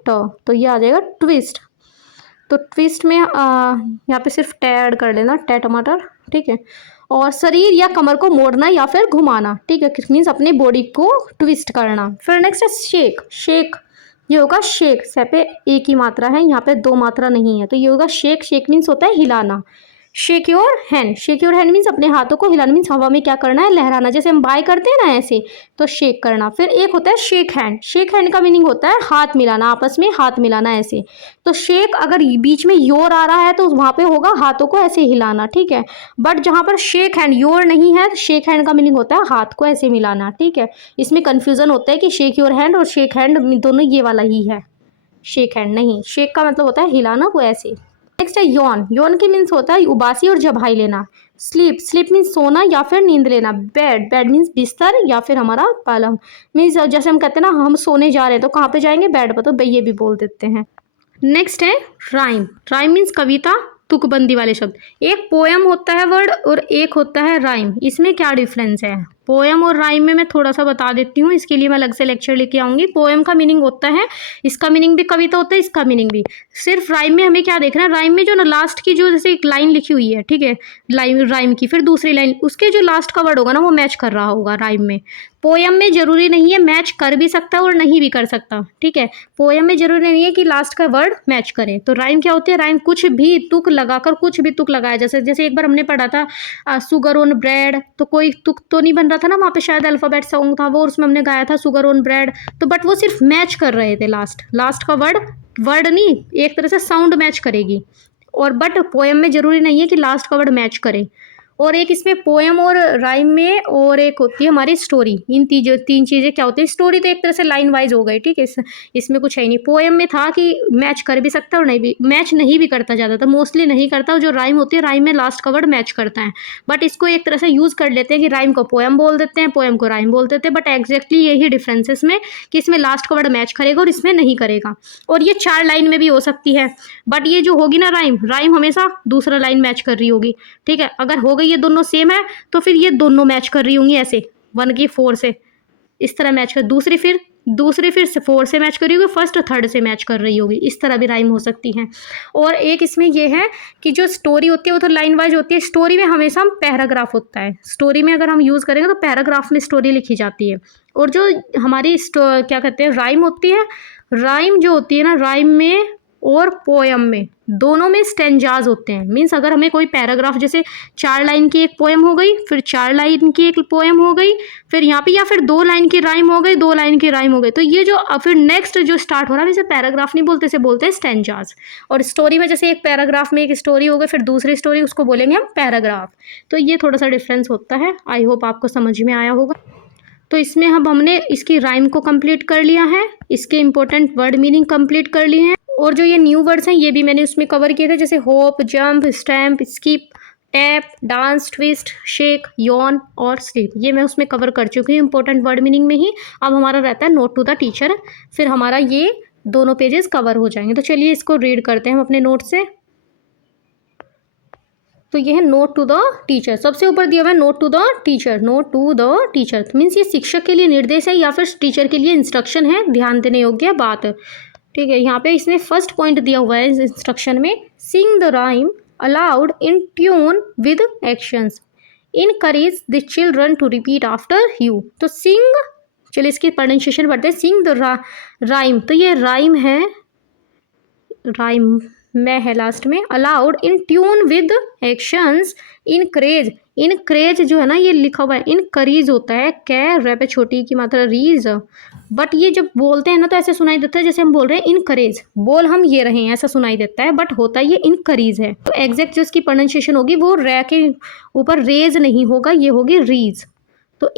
ट, तो ये आ जाएगा ट्विस्ट। तो ट्विस्ट में यहाँ पे सिर्फ टे ऐड कर लेना, टे टमाटर, ठीक है। और शरीर या कमर को मोड़ना या फिर घुमाना, ठीक है, मीन्स अपने बॉडी को ट्विस्ट करना। फिर नेक्स्ट है शेक, शेक ये होगा शेक, से पे एक ही मात्रा है, यहाँ पे दो मात्रा नहीं है, तो ये होगा शेक। शेक मीन्स होता है हिलाना। Shake your hand, shake your hand means अपने हाथों को हिलाना, मीन्स हवा में क्या करना है, लहराना, जैसे हम बाय करते हैं ना ऐसे, तो शेक करना। फिर एक होता है शेक हैंड, शेक हैंड का मीनिंग होता है हाथ मिलाना, आपस में हाथ मिलाना ऐसे। तो शेक अगर बीच में योर आ रहा है तो वहाँ पे होगा हाथों को ऐसे हिलाना, ठीक है। बट जहाँ पर शेक हैंड योर नहीं है, शेक हैंड का मीनिंग होता है हाथ को ऐसे मिलाना, ठीक है। इसमें कन्फ्यूजन होता है कि शेक योर हैंड और शेक हैंड दोनों ये वाला ही है, शेक हैंड नहीं, शेक का मतलब होता है हिलाना, वो ऐसे। नेक्स्ट है यौन, यौन की मीन्स होता है उबासी और झपकी लेना। स्लीप, स्लीप मीन्स सोना या फिर नींद लेना। बेड, बेड मीन्स बिस्तर या फिर हमारा पलंग, मीन्स जैसे हम कहते हैं ना हम सोने जा रहे हैं तो कहाँ पे जाएंगे, बेड पर, तो ये भी बोल देते हैं। नेक्स्ट है राइम, राइम मीन्स कविता, तुकबंदी वाले शब्द। एक पोयम होता है वर्ड और एक होता है राइम, इसमें क्या डिफरेंस है? पोयम और राइम में मैं थोड़ा सा बता देती हूँ, इसके लिए मैं अलग से लेक्चर लेके आऊँगी। पोयम का मीनिंग होता है, इसका मीनिंग भी कविता होता है, इसका मीनिंग भी। सिर्फ राइम में हमें क्या देखना है, राइम में जो ना लास्ट की जो जैसे एक लाइन लिखी हुई है, ठीक है, लाइन राइम की, फिर दूसरी लाइन, उसके जो लास्ट का वर्ड होगा ना वो मैच कर रहा होगा राइम में। पोयम में जरूरी नहीं है, मैच कर भी सकता है और नहीं भी कर सकता, ठीक है। पोयम में जरूरी नहीं है कि लास्ट का वर्ड मैच करे। तो राइम क्या होती है, राइम कुछ भी तुक लगाकर, कुछ भी तुक लगाया, जैसे जैसे एक बार हमने पढ़ा था सुगर ऑन ब्रेड, तो कोई तुक तो नहीं बन रहा था ना वहाँ पे, शायद अल्फाबेट सॉन्ग था वो, उसमें हमने गाया था सुगर ऑन ब्रेड, तो बट वो सिर्फ मैच कर रहे थे, लास्ट का वर्ड नहीं, एक तरह से साउंड मैच करेगी। और बट पोयम में जरूरी नहीं है कि लास्ट का वर्ड मैच करे। और एक इसमें पोयम और राइम में और एक होती है हमारी स्टोरी। इन तीन चीज़ें क्या होती है, स्टोरी तो एक तरह से लाइन वाइज हो गई, ठीक है, इसमें कुछ है नहीं। पोयम में था कि मैच कर भी सकता है और नहीं भी, मैच नहीं भी करता, ज़्यादातर मोस्टली नहीं करता। और जो राइम होती है, राइम में लास्ट का वर्ड मैच करता है, बट इसको एक तरह से यूज़ कर लेते हैं कि राइम को पोयम बोल देते हैं, पोयम को राइम बोल देते हैं, बट एग्जैक्टली यही डिफरेंस है इसमें कि इसमें लास्ट का वर्ड मैच करेगा और इसमें नहीं करेगा। और ये 4 लाइन में भी हो सकती है, बट ये जो होगी ना राइम हमेशा दूसरा लाइन मैच कर रही होगी, ठीक है। अगर हो गई ये दोनों सेम है तो फिर ये दोनों मैच कर रही होंगी ऐसे 1 की 4 से, इस तरह मैच कर, दूसरी फिर से 4 से मैच कर रही होगी, फर्स्ट 3rd से मैच कर रही होगी, इस तरह भी राइम हो सकती है। और एक इसमें ये है कि जो स्टोरी होती है वो तो लाइन वाइज होती है, स्टोरी में हमेशा हम पैराग्राफ होता है, स्टोरी में अगर हम यूज़ करेंगे तो पैराग्राफ में स्टोरी लिखी जाती है। और जो हमारी क्या कहते हैं राइम होती है, राइम जो होती है ना, राइम में और पोयम में दोनों में स्टेंजाज होते हैं। मीन्स अगर हमें कोई पैराग्राफ, जैसे 4 लाइन की एक पोयम हो गई, फिर 4 लाइन की एक पोयम हो गई, फिर यहाँ पे या फिर 2 लाइन की राइम हो गई, 2 लाइन की राइम हो गई, तो ये जो फिर नेक्स्ट जो स्टार्ट हो रहा है इसे पैराग्राफ नहीं बोलते, इसे बोलते हैं स्टेंजाज। और स्टोरी में जैसे एक पैराग्राफ में एक स्टोरी हो गई, फिर दूसरी स्टोरी, उसको बोलेंगे हम पैराग्राफ। तो ये थोड़ा सा डिफरेंस होता है। आई होप आपको समझ में आया होगा। तो इसमें अब हमने इसकी राइम को कंप्लीट कर लिया है, इसके इंपॉर्टेंट वर्ड मीनिंग कंप्लीट कर लिए हैं, और जो ये न्यू वर्ड्स हैं ये भी मैंने उसमें कवर किए थे, जैसे hope, jump, stamp, skip, tap, dance, twist, shake, Yon और स्लीप, ये मैं उसमें कवर कर चुकी हूँ इंपॉर्टेंट वर्ड मीनिंग में ही। अब हमारा रहता है नोट टू द टीचर, फिर हमारा ये दोनों पेजेस कवर हो जाएंगे। तो चलिए इसको रीड करते हैं हम अपने नोट से। तो ये है नोट टू द टीचर, सबसे ऊपर दिया हुआ है note to the teacher. Note to the teacher means ये शिक्षक के लिए निर्देश है या फिर टीचर के लिए इंस्ट्रक्शन है, ध्यान देने योग्य बात, ठीक है। यहाँ पे इसने फर्स्ट पॉइंट दिया हुआ है इस इंस्ट्रक्शन में, sing the rhyme aloud in tune with actions, encourage the children to repeat after you. तो सिंग, चलिए इसकी प्रोनाउंसिएशन पढ़ते हैं, सिंग द राइम, तो ये राइम है, राइम मैं है लास्ट में, allowed in tune with actions encourage जो है ना ये लिखा हुआ है, इनकरीज होता है, कै रे पे छोटी की मात्रा रीज, बट ये जब बोलते हैं ना तो ऐसे सुनाई देता है जैसे हम बोल रहे हैं इनकरेज, बोल हम ये रहे हैं ऐसा सुनाई देता है, बट होता ये इनकरीज है। तो एग्जैक्ट जो इसकी प्रोनाउंसिएशन होगी वो रे के ऊपर रेज नहीं होगा, ये होगी रीज। तो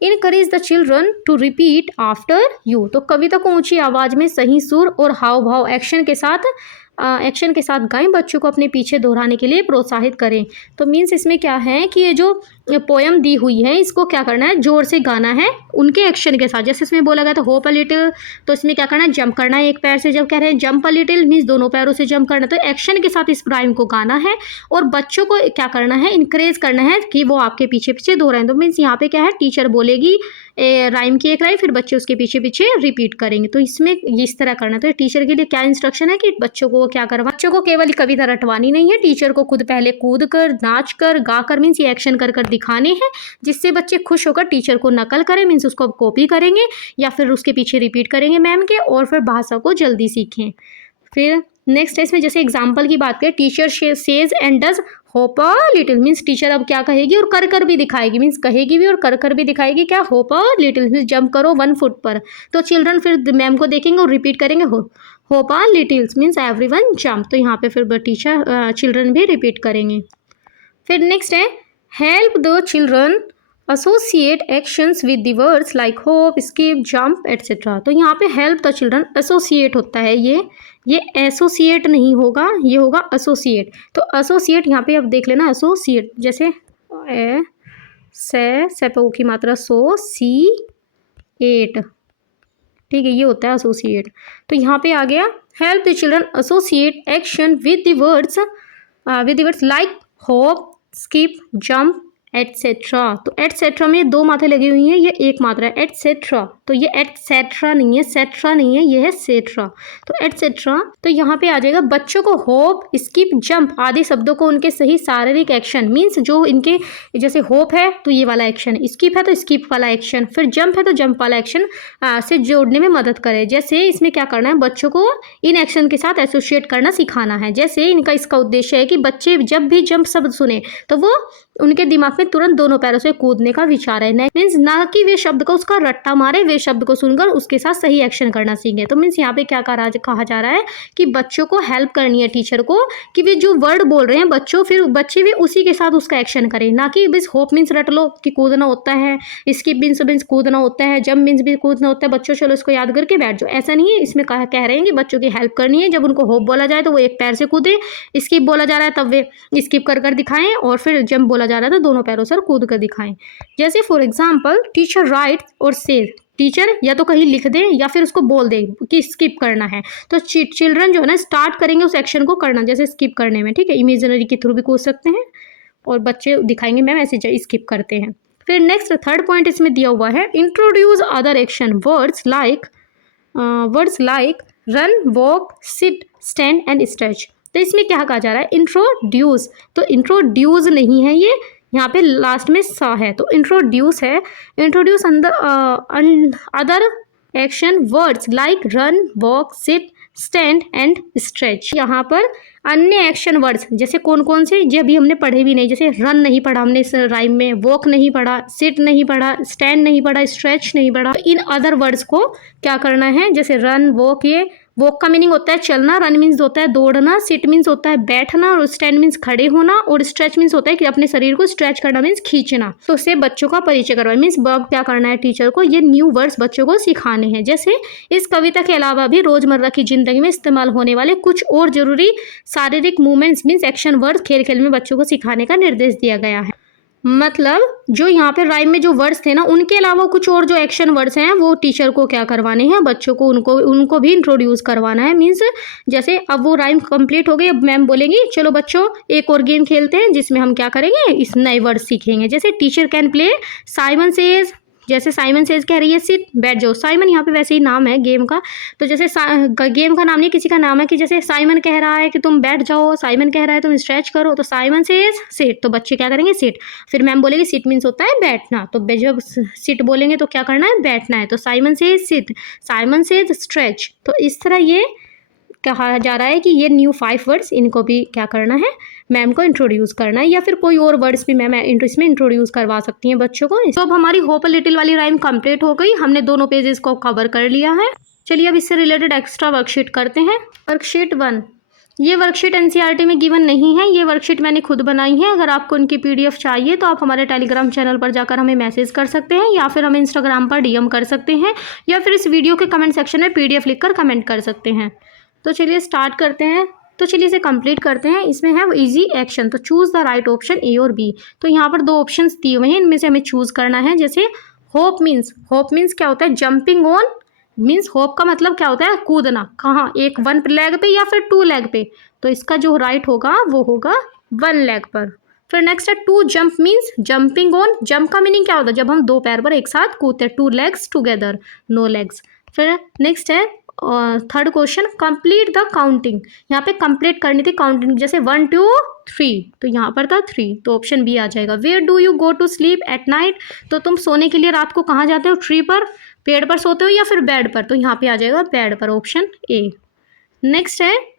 encourage the children to repeat after you. तो कविता को ऊंची आवाज में सही सुर और हाव भाव एक्शन के साथ गाएं, बच्चों को अपने पीछे दोहराने के लिए प्रोत्साहित करें। तो मीन्स इसमें क्या है कि ये जो पोयम दी हुई है इसको क्या करना है, जोर से गाना है उनके एक्शन के साथ। जैसे इसमें बोला गया था होप अ लिटिल, तो इसमें क्या करना है, जंप करना है एक पैर से। जब कह रहे हैं जंप अ लिटिल मीन्स दोनों पैरों से जंप करना, तो एक्शन के साथ इस राइम को गाना है और बच्चों को क्या करना है, इनकरेज करना है कि वो आपके पीछे पीछे दोहराएं। तो मीन्स यहाँ पे क्या है, टीचर बोलेगी राइम की एक लाइन, फिर बच्चे उसके पीछे पीछे रिपीट करेंगे। तो इसमें इस तरह करना है। तो टीचर के लिए क्या इंस्ट्रक्शन है कि बच्चों को क्या करवा, बच्चों को केवल कविता रटवानी नहीं है, टीचर को खुद पहले कूद कर, नाच कर, गा कर, मीन्स ये एक्शन कर दिखाने हैं, जिससे बच्चे खुश होकर टीचर को नकल करें, मीन्स उसको कॉपी करेंगे या फिर उसके पीछे रिपीट करेंगे मैम के, और फिर भाषा को जल्दी सीखें। फिर नेक्स्ट है इसमें जैसे एग्जाम्पल की बात करें, teacher says and does hope a little, means teacher अब क्या कहेगी और कर भी दिखाएगी, मीन्स कहेगी भी और कर भी दिखाएगी। क्या, hope a little means jump करो 1 फुट पर। तो चिल्ड्रन फिर मैम को देखेंगे और रिपीट करेंगे होप अ लिटिल्स मीन्स एवरीवन जंप। तो यहाँ पे फिर टीचर चिल्ड्रन भी रिपीट करेंगे। फिर नेक्स्ट है help the children associate actions with the words like hope, skip, jump etcetera. तो यहाँ पे हेल्प द चिल्ड्रन एसोसिएट होता है, ये एसोसिएट नहीं होगा, ये होगा एसोसिएट। तो एसोसिएट यहाँ पे अब देख लेना, एसोसिएट जैसे से पे की मात्रा सो, सी एट, ठीक है, ये होता है एसोसिएट। तो यहाँ पे आ गया help the children associate action with the words like hope, skip, jump etcetera. तो एटसेट्रा में 2 मात्रा लगी हुई हैं, ये एक मात्रा है एटसेट्रा, तो ये एटसेट्रा नहीं है, सेट्रा नहीं है, ये है सेट्रा। तो एटसेट्रा। तो यहाँ पे आ जाएगा बच्चों को होप, स्किप, जंप आदि शब्दों को उनके सही शारीरिक एक्शन, मीन्स जो इनके जैसे होप है तो ये वाला एक्शन, स्किप है तो स्किप वाला एक्शन, फिर जंप है तो जंप वाला एक्शन से जोड़ने में मदद करे। जैसे इसमें क्या करना है, बच्चों को इन एक्शन के साथ एसोसिएट करना सिखाना है। जैसे इनका इसका उद्देश्य है कि बच्चे जब भी जंप शब्द सुने तो वो उनके दिमाग में तुरंत दोनों पैरों से कूदने का विचार है, मीन्स ना कि वे शब्द को उसका रट्टा मारे, वे शब्द को सुनकर उसके साथ सही एक्शन करना सीखें। तो मीन्स यहाँ पे क्या कहा जा रहा है कि बच्चों को हेल्प करनी है टीचर को कि वे जो वर्ड बोल रहे हैं फिर बच्चे भी उसी के साथ उसका एक्शन करें, ना कि बस होप मीन्स रट लो कि कूदना होता है, स्किप मीन्स कूदना होता है, जंप मीन्स भी कूदना होता है, बच्चों चलो इसको याद करके बैठ जाओ, ऐसा नहीं है। इसमें कह रहे हैं कि बच्चों की हेल्प करनी है, जब उनको होप बोला जाए तो वो एक पैर से कूदे, स्किप बोला जा रहा है तब वे स्किप कर दिखाएं, और फिर जंप बोला जा रहा है तो दोनों पैरों से कूद कर दिखाएं। जैसे फॉर एग्जाम्पल टीचर राइट और सेज, टीचर या तो कहीं लिख दे या फिर उसको बोल दे कि स्किप करना है, तो चिल्ड्रन जो है ना स्टार्ट करेंगे उस एक्शन को करना, जैसे स्किप करने में, ठीक है, इमेजिनरी के थ्रू भी कूद सकते हैं और बच्चे दिखाएंगे मैम ऐसे स्किप करते हैं। फिर नेक्स्ट थर्ड पॉइंट इसमें दिया हुआ है introduce other action words like run, walk, sit, stand and stretch. तो इसमें क्या कहा जा रहा है, इंट्रोड्यूस, तो इंट्रोड्यूस नहीं है, ये यहाँ पे लास्ट में सा है, तो इंट्रोड्यूस है। Introduce other action words like run, walk, sit, stand and stretch. यहाँ पर अन्य एक्शन वर्ड्स जैसे कौन कौन से, जो अभी हमने पढ़े भी नहीं, जैसे रन नहीं पढ़ा हमने इस राइम में, वॉक नहीं पढ़ा, सिट नहीं पढ़ा, स्टैंड नहीं पढ़ा, स्ट्रेच नहीं पढ़ा। इन अदर वर्ड्स को क्या करना है, जैसे रन, वॉक, ये वॉक का मीनिंग होता है चलना, रन मीन्स होता है दौड़ना, सिट मीन्स होता है बैठना, और स्टैंड मीन्स खड़े होना, और स्ट्रेच मीन्स होता है कि अपने शरीर को स्ट्रेच करना मीन्स खींचना। तो उससे बच्चों का परिचय करवाए, मीन्स वर्ब क्या करना है टीचर को, ये न्यू वर्ड्स बच्चों को सिखाने हैं। जैसे इस कविता के अलावा भी रोजमर्रा की जिंदगी में इस्तेमाल होने वाले कुछ और जरूरी शारीरिक मूवमेंट्स मीन्स एक्शन वर्ड्स खेल खेल में बच्चों को सिखाने का निर्देश दिया गया है। मतलब जो यहाँ पे राइम में जो वर्ड्स थे ना, उनके अलावा कुछ और जो एक्शन वर्ड्स हैं वो टीचर को क्या करवाने हैं, बच्चों को उनको भी इंट्रोड्यूस करवाना है। मीन्स जैसे अब वो राइम कंप्लीट हो गई, अब मैम बोलेंगी चलो बच्चों एक और गेम खेलते हैं जिसमें हम क्या करेंगे, इस नए वर्ड सीखेंगे। जैसे teacher can play Simon says, जैसे साइमन सेज कह रही है सिट, बैठ जाओ। साइमन यहाँ पे वैसे ही नाम है गेम का, तो जैसे गेम का नाम नहीं किसी का नाम है कि जैसे साइमन कह रहा है कि तुम बैठ जाओ, साइमन कह रहा है तुम स्ट्रेच करो, तो साइमन सेज सिट, तो बच्चे क्या करेंगे सिट। फिर मैम बोलेगी सिट मीन्स होता है बैठना, तो जब सिट बोलेंगे तो क्या करना है, बैठना है, तो Simon says sit, Simon says stretch. तो इस तरह ये कहा जा रहा है कि ये न्यू 5 वर्ड्स इनको भी क्या करना है, मैम को इंट्रोड्यूस करना है, या फिर कोई और वर्ड्स भी मैम इसमें इंट्रोड्यूस करवा सकती हैं बच्चों को। तो अब हमारी होप अ लिटिल वाली राइम कंप्लीट हो गई, हमने दोनों पेजेस को कवर कर लिया है। चलिए अब इससे रिलेटेड एक्स्ट्रा वर्कशीट करते हैं। वर्कशीट 1, ये वर्कशीट एनसीईआरटी में गिवन नहीं है, ये वर्कशीट मैंने खुद बनाई है। अगर आपको उनकी पीडीएफ चाहिए तो आप हमारे टेलीग्राम चैनल पर जाकर हमें मैसेज कर सकते हैं, या फिर हमें इंस्टाग्राम पर डीएम कर सकते हैं, या फिर इस वीडियो के कमेंट सेक्शन में पीडीएफ लिखकर कमेंट कर सकते हैं। तो चलिए स्टार्ट करते हैं। तो चलिए इसे कंप्लीट करते हैं। इसमें है इजी एक्शन, तो choose the right option A और बी। तो यहाँ पर 2 ऑप्शंस दिए हुए हैं, इनमें से हमें चूज़ करना है। जैसे होप मीन्स क्या होता है, जंपिंग ऑन मीन्स होप का मतलब क्या होता है, कूदना। कहाँ, एक 1 लेग पे या फिर 2 लेग पे। तो इसका जो राइट होगा वो होगा 1 लेग पर। फिर नेक्स्ट है to jump means jumping on, jump का मीनिंग क्या होता है, जब हम 2 पैर पर एक साथ कूदते हैं, 2 legs टुगेदर, नो लेग्स। फिर नेक्स्ट है third question, complete the counting. यहाँ पे कंप्लीट करनी थी काउंटिंग, जैसे 1 2 3, तो यहाँ पर था 3, तो ऑप्शन बी आ जाएगा। Where do you go to sleep at night, तो तुम सोने के लिए रात को कहाँ जाते हो, ट्री पर, पेड़ पर सोते हो या फिर बेड पर, तो यहाँ पे आ जाएगा बेड पर, ऑप्शन ए। नेक्स्ट है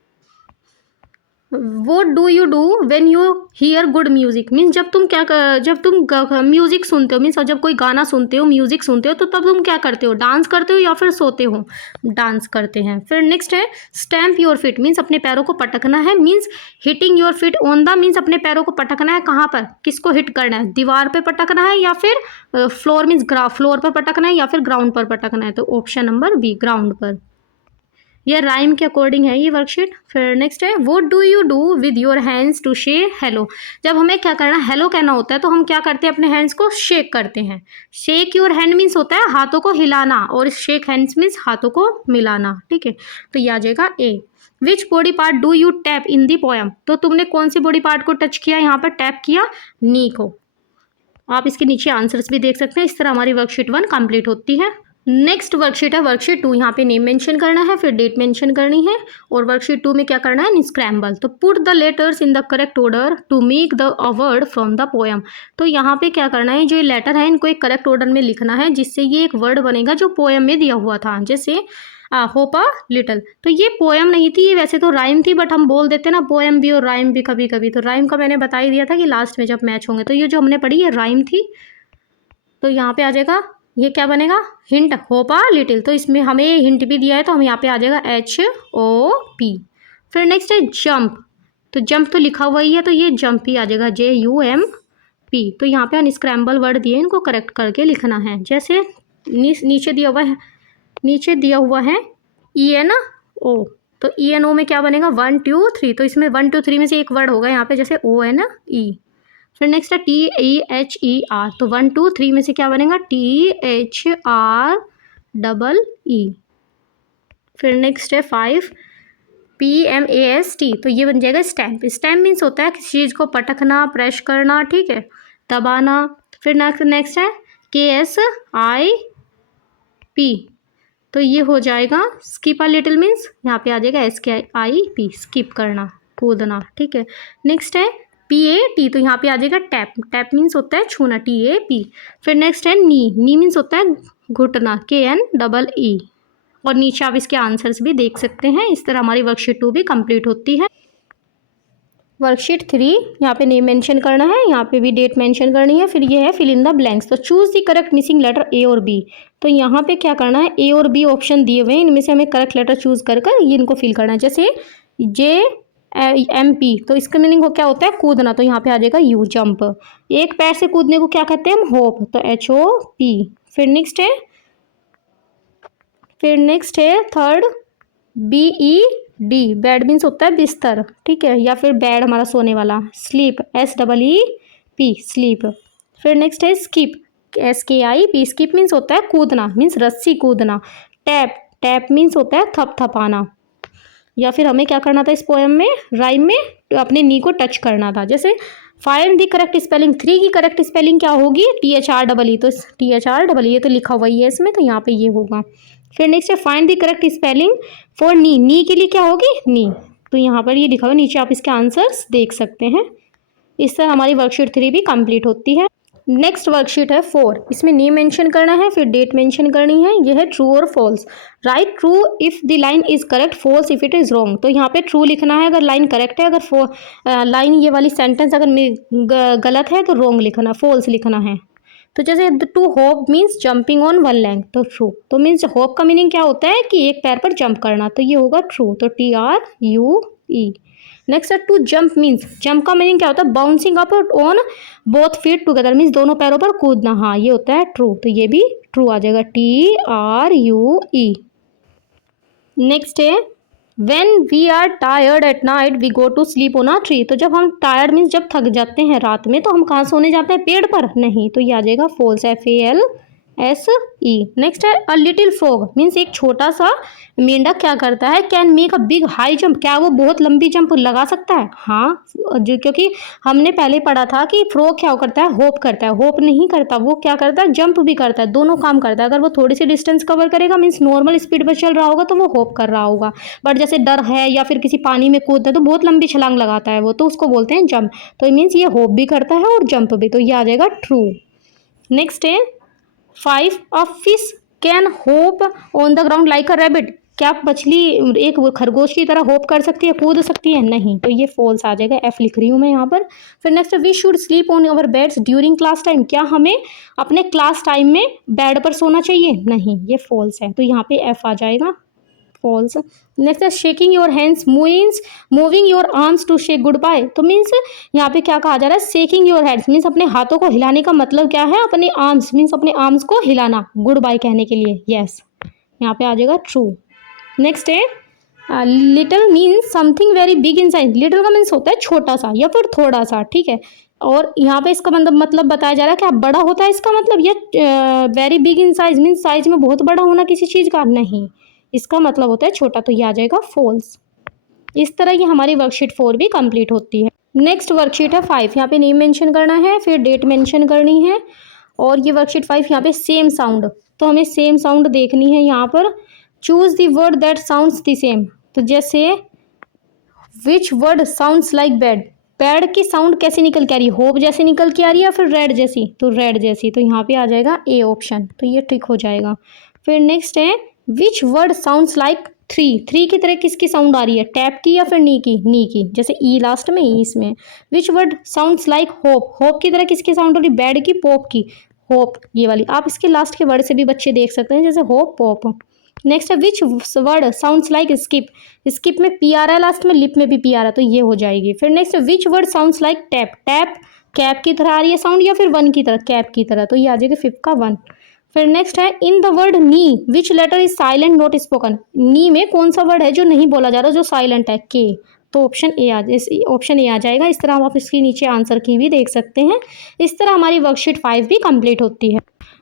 what do you do when you here good music, means जब तुम म्यूजिक सुनते हो, मीन्स जब कोई गाना सुनते हो, म्यूजिक सुनते हो, तो तब तुम क्या करते हो, डांस करते हो या फिर सोते हो, डांस करते हैं। फिर नेक्स्ट है स्टैम्प योर फीट, मीन्स अपने पैरों को पटकना है, means hitting your feet on the, means अपने पैरों को पटकना है कहाँ पर, किसको हिट करना है, दीवार पे पटकना है या फिर फ्लोर मीन्स फ्लोर पर पटकना है या फिर ग्राउंड पर पटकना है, तो ऑप्शन नंबर बी, ग्राउंड पर। यह राइम के अकॉर्डिंग है ये वर्कशीट। फिर नेक्स्ट है what do you do with your hands to say hello, जब हमें क्या करना है, हेलो कहना होता है, तो हम क्या करते हैं, अपने हैंड्स को शेक करते हैं। शेक योर हैंड मीन्स होता है हाथों को हिलाना, और शेक हैंड्स मीन्स हाथों को मिलाना, ठीक है। तो ये आ जाएगा A. Which body part do you tap in the poem, तो तुमने कौन सी बॉडी पार्ट को टच किया, यहाँ पर टैप किया नी को। आप इसके नीचे आंसर्स भी देख सकते हैं। इस तरह हमारी वर्कशीट 1 कंप्लीट होती है। नेक्स्ट वर्कशीट है वर्कशीट 2, यहाँ पे नेम मेंशन करना है, फिर डेट मेंशन करनी है, और वर्कशीट 2 में क्या करना है, स्क्रैम्बल। तो put the letters in the correct order to make the a word from the poem, तो यहाँ पे क्या करना है, जो ये लेटर है इनको एक करेक्ट ऑर्डर में लिखना है, जिससे ये एक वर्ड बनेगा जो पोएम में दिया हुआ था। जैसे होप अ लिटिल, तो ये पोएम नहीं थी, ये वैसे तो राइम थी, बट हम बोल देते ना पोएम भी और राइम भी कभी कभी। तो राइम का मैंने बता ही दिया था कि लास्ट में जब मैच होंगे, तो ये जो हमने पढ़ी ये राइम थी। तो यहाँ पे आ जाएगा, ये क्या बनेगा, हिंट, होप अ लिटिल। तो इसमें हमें हिंट भी दिया है, तो हम यहाँ पे आ जाएगा HOP। फिर नेक्स्ट है जंप, तो जंप तो लिखा हुआ ही है, तो ये जंप ही आ जाएगा, JUMP। तो यहाँ पे अनस्क्रैम्बल वर्ड दिए, इनको करेक्ट करके लिखना है। जैसे नीचे दिया हुआ है ENO, तो ENO में क्या बनेगा, 1 2 3, तो इसमें 1 2 3 में से एक वर्ड होगा यहाँ पे, जैसे ONE। फिर नेक्स्ट है THER, तो 1 2 3 में से क्या बनेगा, THREE। फिर नेक्स्ट है 5 PMAST, तो ये बन जाएगा स्टैम्प। स्टैम्प मीन्स होता है किसी चीज़ को पटकना, प्रेस करना, ठीक है, दबाना। फिर नेक्स्ट है KSIP, तो ये हो जाएगा स्किप अ लिटिल, मीन्स यहाँ पे आ जाएगा SKIP, स्किप करना, कूदना, ठीक है। नेक्स्ट है PAT, तो यहाँ पे आ जाएगा टैप। टैप मीन्स होता है छूना, TAP। फिर नेक्स्ट है नी मीन्स होता है घुटना, KNEE। और नीचे आप इसके आंसर्स भी देख सकते हैं। इस तरह हमारी वर्कशीट 2 भी कंप्लीट होती है। वर्कशीट 3, यहाँ पे नेम मेंशन करना है, यहाँ पे भी डेट मेंशन करनी है। फिर ये है फिल इन द ब्लैंक्स, तो choose the correct missing letter A और B। तो यहाँ पे क्या करना है, A और B ऑप्शन दिए हुए हैं, इनमें से हमें करेक्ट लेटर चूज कर ये इनको फिल करना है। जैसे JMP, तो इसका मीनिंग क्या होता है, कूदना, तो यहाँ पे आ जाएगा U, जंप। एक पैर से कूदने को क्या कहते हैं हम, होप, तो HOP। फिर नेक्स्ट है थर्ड BED, बेड मीन्स होता है बिस्तर, ठीक है, या फिर बेड हमारा सोने वाला। Sleep, SEEP, sleep. फिर नेक्स्ट है स्किप, SKIP, स्किप मीन्स होता है कूदना, मीन्स रस्सी कूदना। टैप मीन्स होता है थपथपाना। या फिर हमें क्या करना था इस पोएम में, राइम में, तो अपने नी को टच करना था। जैसे फाइंड दी करेक्ट स्पेलिंग, 3 की करेक्ट स्पेलिंग क्या होगी, THREE, तो THREE तो लिखा हुआ ही है इसमें, तो यहाँ पे ये होगा। फिर नेक्स्ट है find the correct spelling for नी के लिए क्या होगी, नी, तो यहाँ पर ये लिखा हुआ, नीचे आप इसके आंसर्स देख सकते हैं। इस तरह हमारी वर्कशीट 3 भी कंप्लीट होती है। नेक्स्ट वर्कशीट है 4। इसमें नेम मेंशन करना है, फिर डेट मेंशन करनी है। यह है ट्रू और false. Right true if the line is correct, false if it is wrong. तो यहाँ पे ट्रू लिखना है अगर लाइन करेक्ट है, अगर लाइन ये वाली सेंटेंस अगर गलत है तो रॉन्ग लिखना, फॉल्स लिखना है। तो जैसे to hop means jumping on one leg, तो ट्रू। तो मीन्स हॉप का मीनिंग क्या होता है कि एक पैर पर जंप करना, तो ये होगा ट्रू। तो TRUE। नेक्स्ट है टू जंप मीन्स, जंप का मीनिंग क्या होता है, bouncing up on both feet together, means दोनों पैरों पर कूदना। हाँ, ये होता है ट्रू, तो ये भी ट्रू आ जाएगा, TRUE। नेक्स्ट है when we are tired at night we go to sleep on a tree. तो जब हम टायर्ड मीन्स जब थक जाते हैं रात में तो हम कहाँ सोने जाते हैं, पेड़ पर? नहीं, तो ये आ जाएगा फॉल्स, FALSE। नेक्स्ट है अ लिटिल फ्रॉग मीन्स एक छोटा सा मेंढक क्या करता है, can make a big high jump, क्या वो बहुत लंबी जंप लगा सकता है? हाँ, जो क्योंकि हमने पहले पढ़ा था कि फ्रॉग क्या करता है, होप करता है। होप नहीं करता, वो क्या करता है, जंप भी करता है, दोनों काम करता है। अगर वो थोड़ी सी डिस्टेंस कवर करेगा मीन्स नॉर्मल स्पीड पर चल रहा होगा तो वो होप कर रहा होगा, बट जैसे डर है या फिर किसी पानी में कूदता है तो बहुत लंबी छलांग लगाता है वो, तो उसको बोलते हैं जंप। तो मीन्स ये होप भी करता है और जंप भी, तो ये आ जाएगा ट्रू। नेक्स्ट है 5 a fish can hope on the ground like a rabbit. क्या मछली एक खरगोश की तरह होप कर सकती है, कूद सकती है? नहीं, तो ये फॉल्स आ जाएगा, F लिख रही हूँ मैं यहाँ पर। फिर next, we should sleep on our beds during class time. क्या हमें अपने क्लास टाइम में बेड पर सोना चाहिए? नहीं, ये फॉल्स है, तो यहाँ पे F आ जाएगा, फॉल्स। नेक्स्ट है shaking your hands means moving your arms to shake goodbye. तो मीन्स यहाँ पे क्या कहा जा रहा है, शेकिंग योर हैंड्स मीन्स अपने हाथों को हिलाने का मतलब क्या है, अपने आर्म्स मीन्स अपने आर्म्स को हिलाना गुड बाय कहने के लिए। यस, यहाँ पे आ जाएगा ट्रू। नेक्स्ट है little means something very big in size. Little का मीन्स होता है छोटा सा या फिर थोड़ा सा, ठीक है। और यहाँ पे इसका मतलब बताया जा रहा है कि बड़ा होता है इसका मतलब, ये very big in size means size में बहुत बड़ा होना किसी चीज़ का नहीं, इसका मतलब होता है छोटा, तो ये आ जाएगा फॉल्स। इस तरह ये हमारी वर्कशीट 4 भी कंप्लीट होती है। नेक्स्ट वर्कशीट है 5। यहाँ पे नेम मेंशन करना है, फिर डेट मेंशन करनी है। और ये वर्कशीट 5 यहाँ पे सेम साउंड, तो हमें सेम साउंड देखनी है। यहाँ पर choose the word that sounds the same. तो जैसे which word sounds like bed, bed की साउंड कैसी निकल के आ रही है, होप जैसे निकल के आ रही है या फिर रेड जैसी, तो रेड जैसी, तो यहाँ पे आ जाएगा A ऑप्शन, तो ये टिक हो जाएगा। फिर नेक्स्ट है which word sounds like three. Three की तरह किसकी साउंड आ रही है, टैप की या फिर नी की? नी की, जैसे ई लास्ट में, ई इसमें। Which word sounds like hope, hope की तरह किसकी साउंड हो रही है, बैड की, पॉप की, होप ये वाली। आप इसके लास्ट के वर्ड से भी बच्चे देख सकते हैं, जैसे होप, पॉप। नेक्स्ट है which word sounds like skip, skip में पी आ रहा है लास्ट में, लिप में भी पी आ रहा है, तो ये हो जाएगी। फिर next which word sounds like tap, tap cap की तरह आ रही है साउंड या फिर वन की तरह, कैप की तरह, तो ये आ जाएगा 5 का 1। फिर नेक्स्ट है in the word knee which letter is silent not spoken. Knee में कौन सा वर्ड है जो नहीं बोला जा रहा, जो साइलेंट है, के, तो ऑप्शन ए आ जाएगा। इस तरह आप इसके नीचे आंसर की भी देख सकते हैं। इस तरह हमारी वर्कशीट 5 भी कंप्लीट होती है।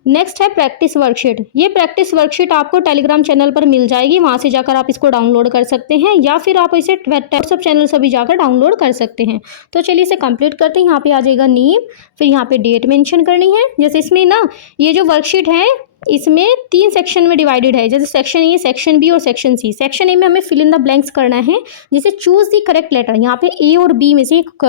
नेक्स्ट है प्रैक्टिस वर्कशीट। ये प्रैक्टिस वर्कशीट आपको टेलीग्राम चैनल पर मिल जाएगी, वहाँ से जाकर आप इसको डाउनलोड कर सकते हैं या फिर आप इसे व्हाट्सएप चैनल से भी जाकर डाउनलोड कर सकते हैं। तो चलिए इसे कंप्लीट करते हैं। यहाँ पे आ जाएगा नेम, फिर यहाँ पे डेट मेंशन करनी है। जैसे इसमें ना ये जो वर्कशीट है इसमें 3 सेक्शन में डिवाइडेड है, जैसे सेक्शन ए, सेक्शन बी और सेक्शन सी। सेक्शन ए में हमें फिल इन द ब्लैंक्स करना है, जैसे चूज द करेक्ट लेटर। यहाँ पे ए और बी में से एक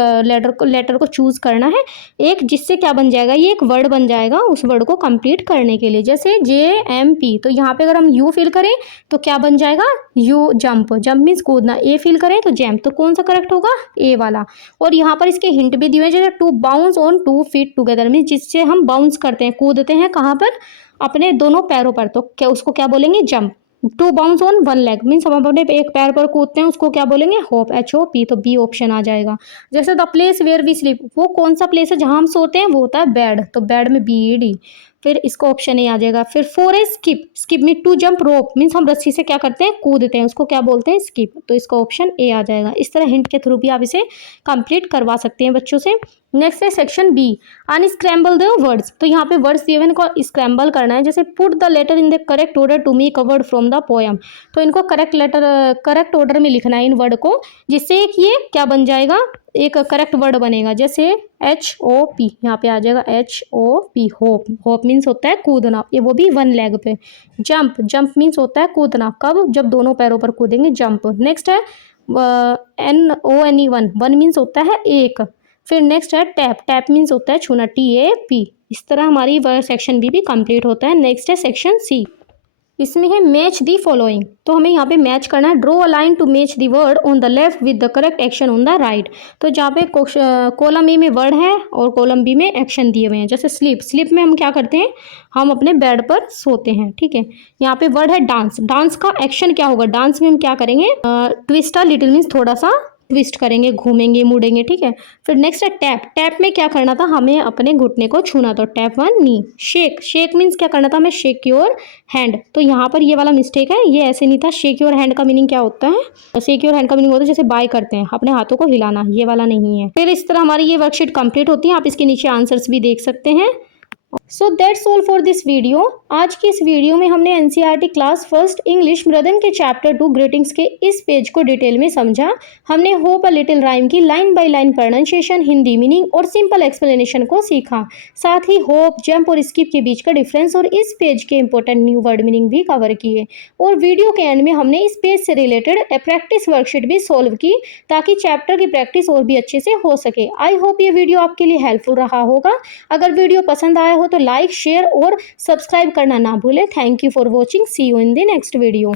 लेटर को चूज करना है, एक जिससे क्या बन जाएगा, ये एक वर्ड बन जाएगा उस वर्ड को कंप्लीट करने के लिए। जैसे JMP, तो यहाँ पे अगर हम यू फिल करें तो क्या बन जाएगा, यू जंप, जंप मीन्स कूदना। ए फिल करें तो जैम्प, तो कौन सा करेक्ट होगा, ए वाला। और यहाँ पर इसके हिंट भी दिए हैं, जैसे to bounce on 2 feet together means जिससे हम बाउंस करते हैं, कूदते हैं कहाँ पर, अपने दोनों पैरों पर, तो क्या उसको क्या बोलेंगे, jump. To bounce on 1 leg means हम अपने एक पैर पर कूदते हैं, उसको क्या बोलेंगे, होप, HOP, तो बी ऑप्शन आ जाएगा। जैसे the place where we sleep, वो कौन सा प्लेस है जहां हम सोते हैं, वो होता है बेड, तो बेड में BED, फिर इसको ऑप्शन ए आ जाएगा। फिर 4 है skip, skip mean to jump rope means हम रस्सी से क्या करते हैं, कूदते हैं, उसको क्या बोलते हैं, स्किप, तो इसका ऑप्शन ए आ जाएगा। इस तरह हिंट के थ्रू भी आप इसे कंप्लीट करवा सकते हैं बच्चों से। नेक्स्ट है section B, unscramble the words. तो यहाँ पे वर्ड्स दिए हुए इनको स्क्रैम्बल करना है, जैसे put the letter in the correct order to make a word from the poem. तो इनको करेक्ट ऑर्डर में लिखना है इन वर्ड को, जिससे एक ये क्या बन जाएगा, एक करेक्ट वर्ड बनेगा। जैसे HOP, यहाँ पे आ जाएगा HOP, होप, होप मीन्स होता है कूदना, ये वो भी 1 लेग पे। जंप, जंप मीन्स होता है कूदना, कब, जब दोनों पैरों पर कूदेंगे, जंप। नेक्स्ट है NONE, वन मीन्स होता है एक। फिर नेक्स्ट है टैप, टैप मीन्स होता है छूना, TAP। इस तरह हमारी वर्ड सेक्शन बी भी कंप्लीट होता है। नेक्स्ट है सेक्शन सी, इसमें है मैच दी फॉलोइंग। तो हमें यहाँ पे मैच करना है, draw a line to match the word on the left with the correct action on the right. तो जहाँ पे कॉलम ए में वर्ड है और कॉलम बी में एक्शन दिए हुए हैं, जैसे स्लीप, स्लीप में हम क्या करते हैं, हम अपने बेड पर सोते हैं, ठीक है। यहाँ पे वर्ड है डांस, डांस का एक्शन क्या होगा, डांस में हम क्या करेंगे, ट्विस्ट अ लिटिल मीन्स थोड़ा सा ट्विस्ट करेंगे, घूमेंगे, मुड़ेंगे, ठीक है। फिर नेक्स्ट है टैप, टैप में क्या करना था, हमें अपने घुटने को छूना, तो टैप 1 नी। शेक, शेक मीन्स क्या करना था, हमें शेक योर हैंड। तो यहाँ पर ये वाला मिस्टेक है, ये ऐसे नहीं था। शेक योर हैंड का मीनिंग क्या होता है, शेक योर हैंड का मीनिंग होता है जैसे बाय करते हैं, अपने हाथों को हिलाना, ये वाला नहीं है। फिर इस तरह हमारी ये वर्कशीट कंप्लीट होती है। आप इसके नीचे आंसर्स भी देख सकते हैं। So that's all for this video. आज की इस वीडियो में हमने एनसीईआरटी क्लास फर्स्ट इंग्लिश मृदन के चैप्टर 2 ग्रीटिंग्स के इस पेज को डिटेल में समझा। हमने होप अ लिटिल राइम की line by line pronunciation, Hindi meaning और सिंपल एक्सप्लेनेशन को सीखा। साथ ही होप, जंप और स्किप के बीच का डिफरेंस और इस पेज के इंपॉर्टेंट न्यू वर्ड मीनिंग भी कवर किए। और वीडियो के एंड में हमने इस पेज से रिलेटेड प्रैक्टिस वर्कशीट भी सॉल्व की, ताकि चैप्टर की प्रैक्टिस और भी अच्छे से हो सके। आई होप ये वीडियो आपके लिए हेल्पफुल रहा होगा। अगर वीडियो पसंद आया हो तो लाइक, शेयर और सब्सक्राइब करना ना भूलें। Thank you for watching. See you in the next video.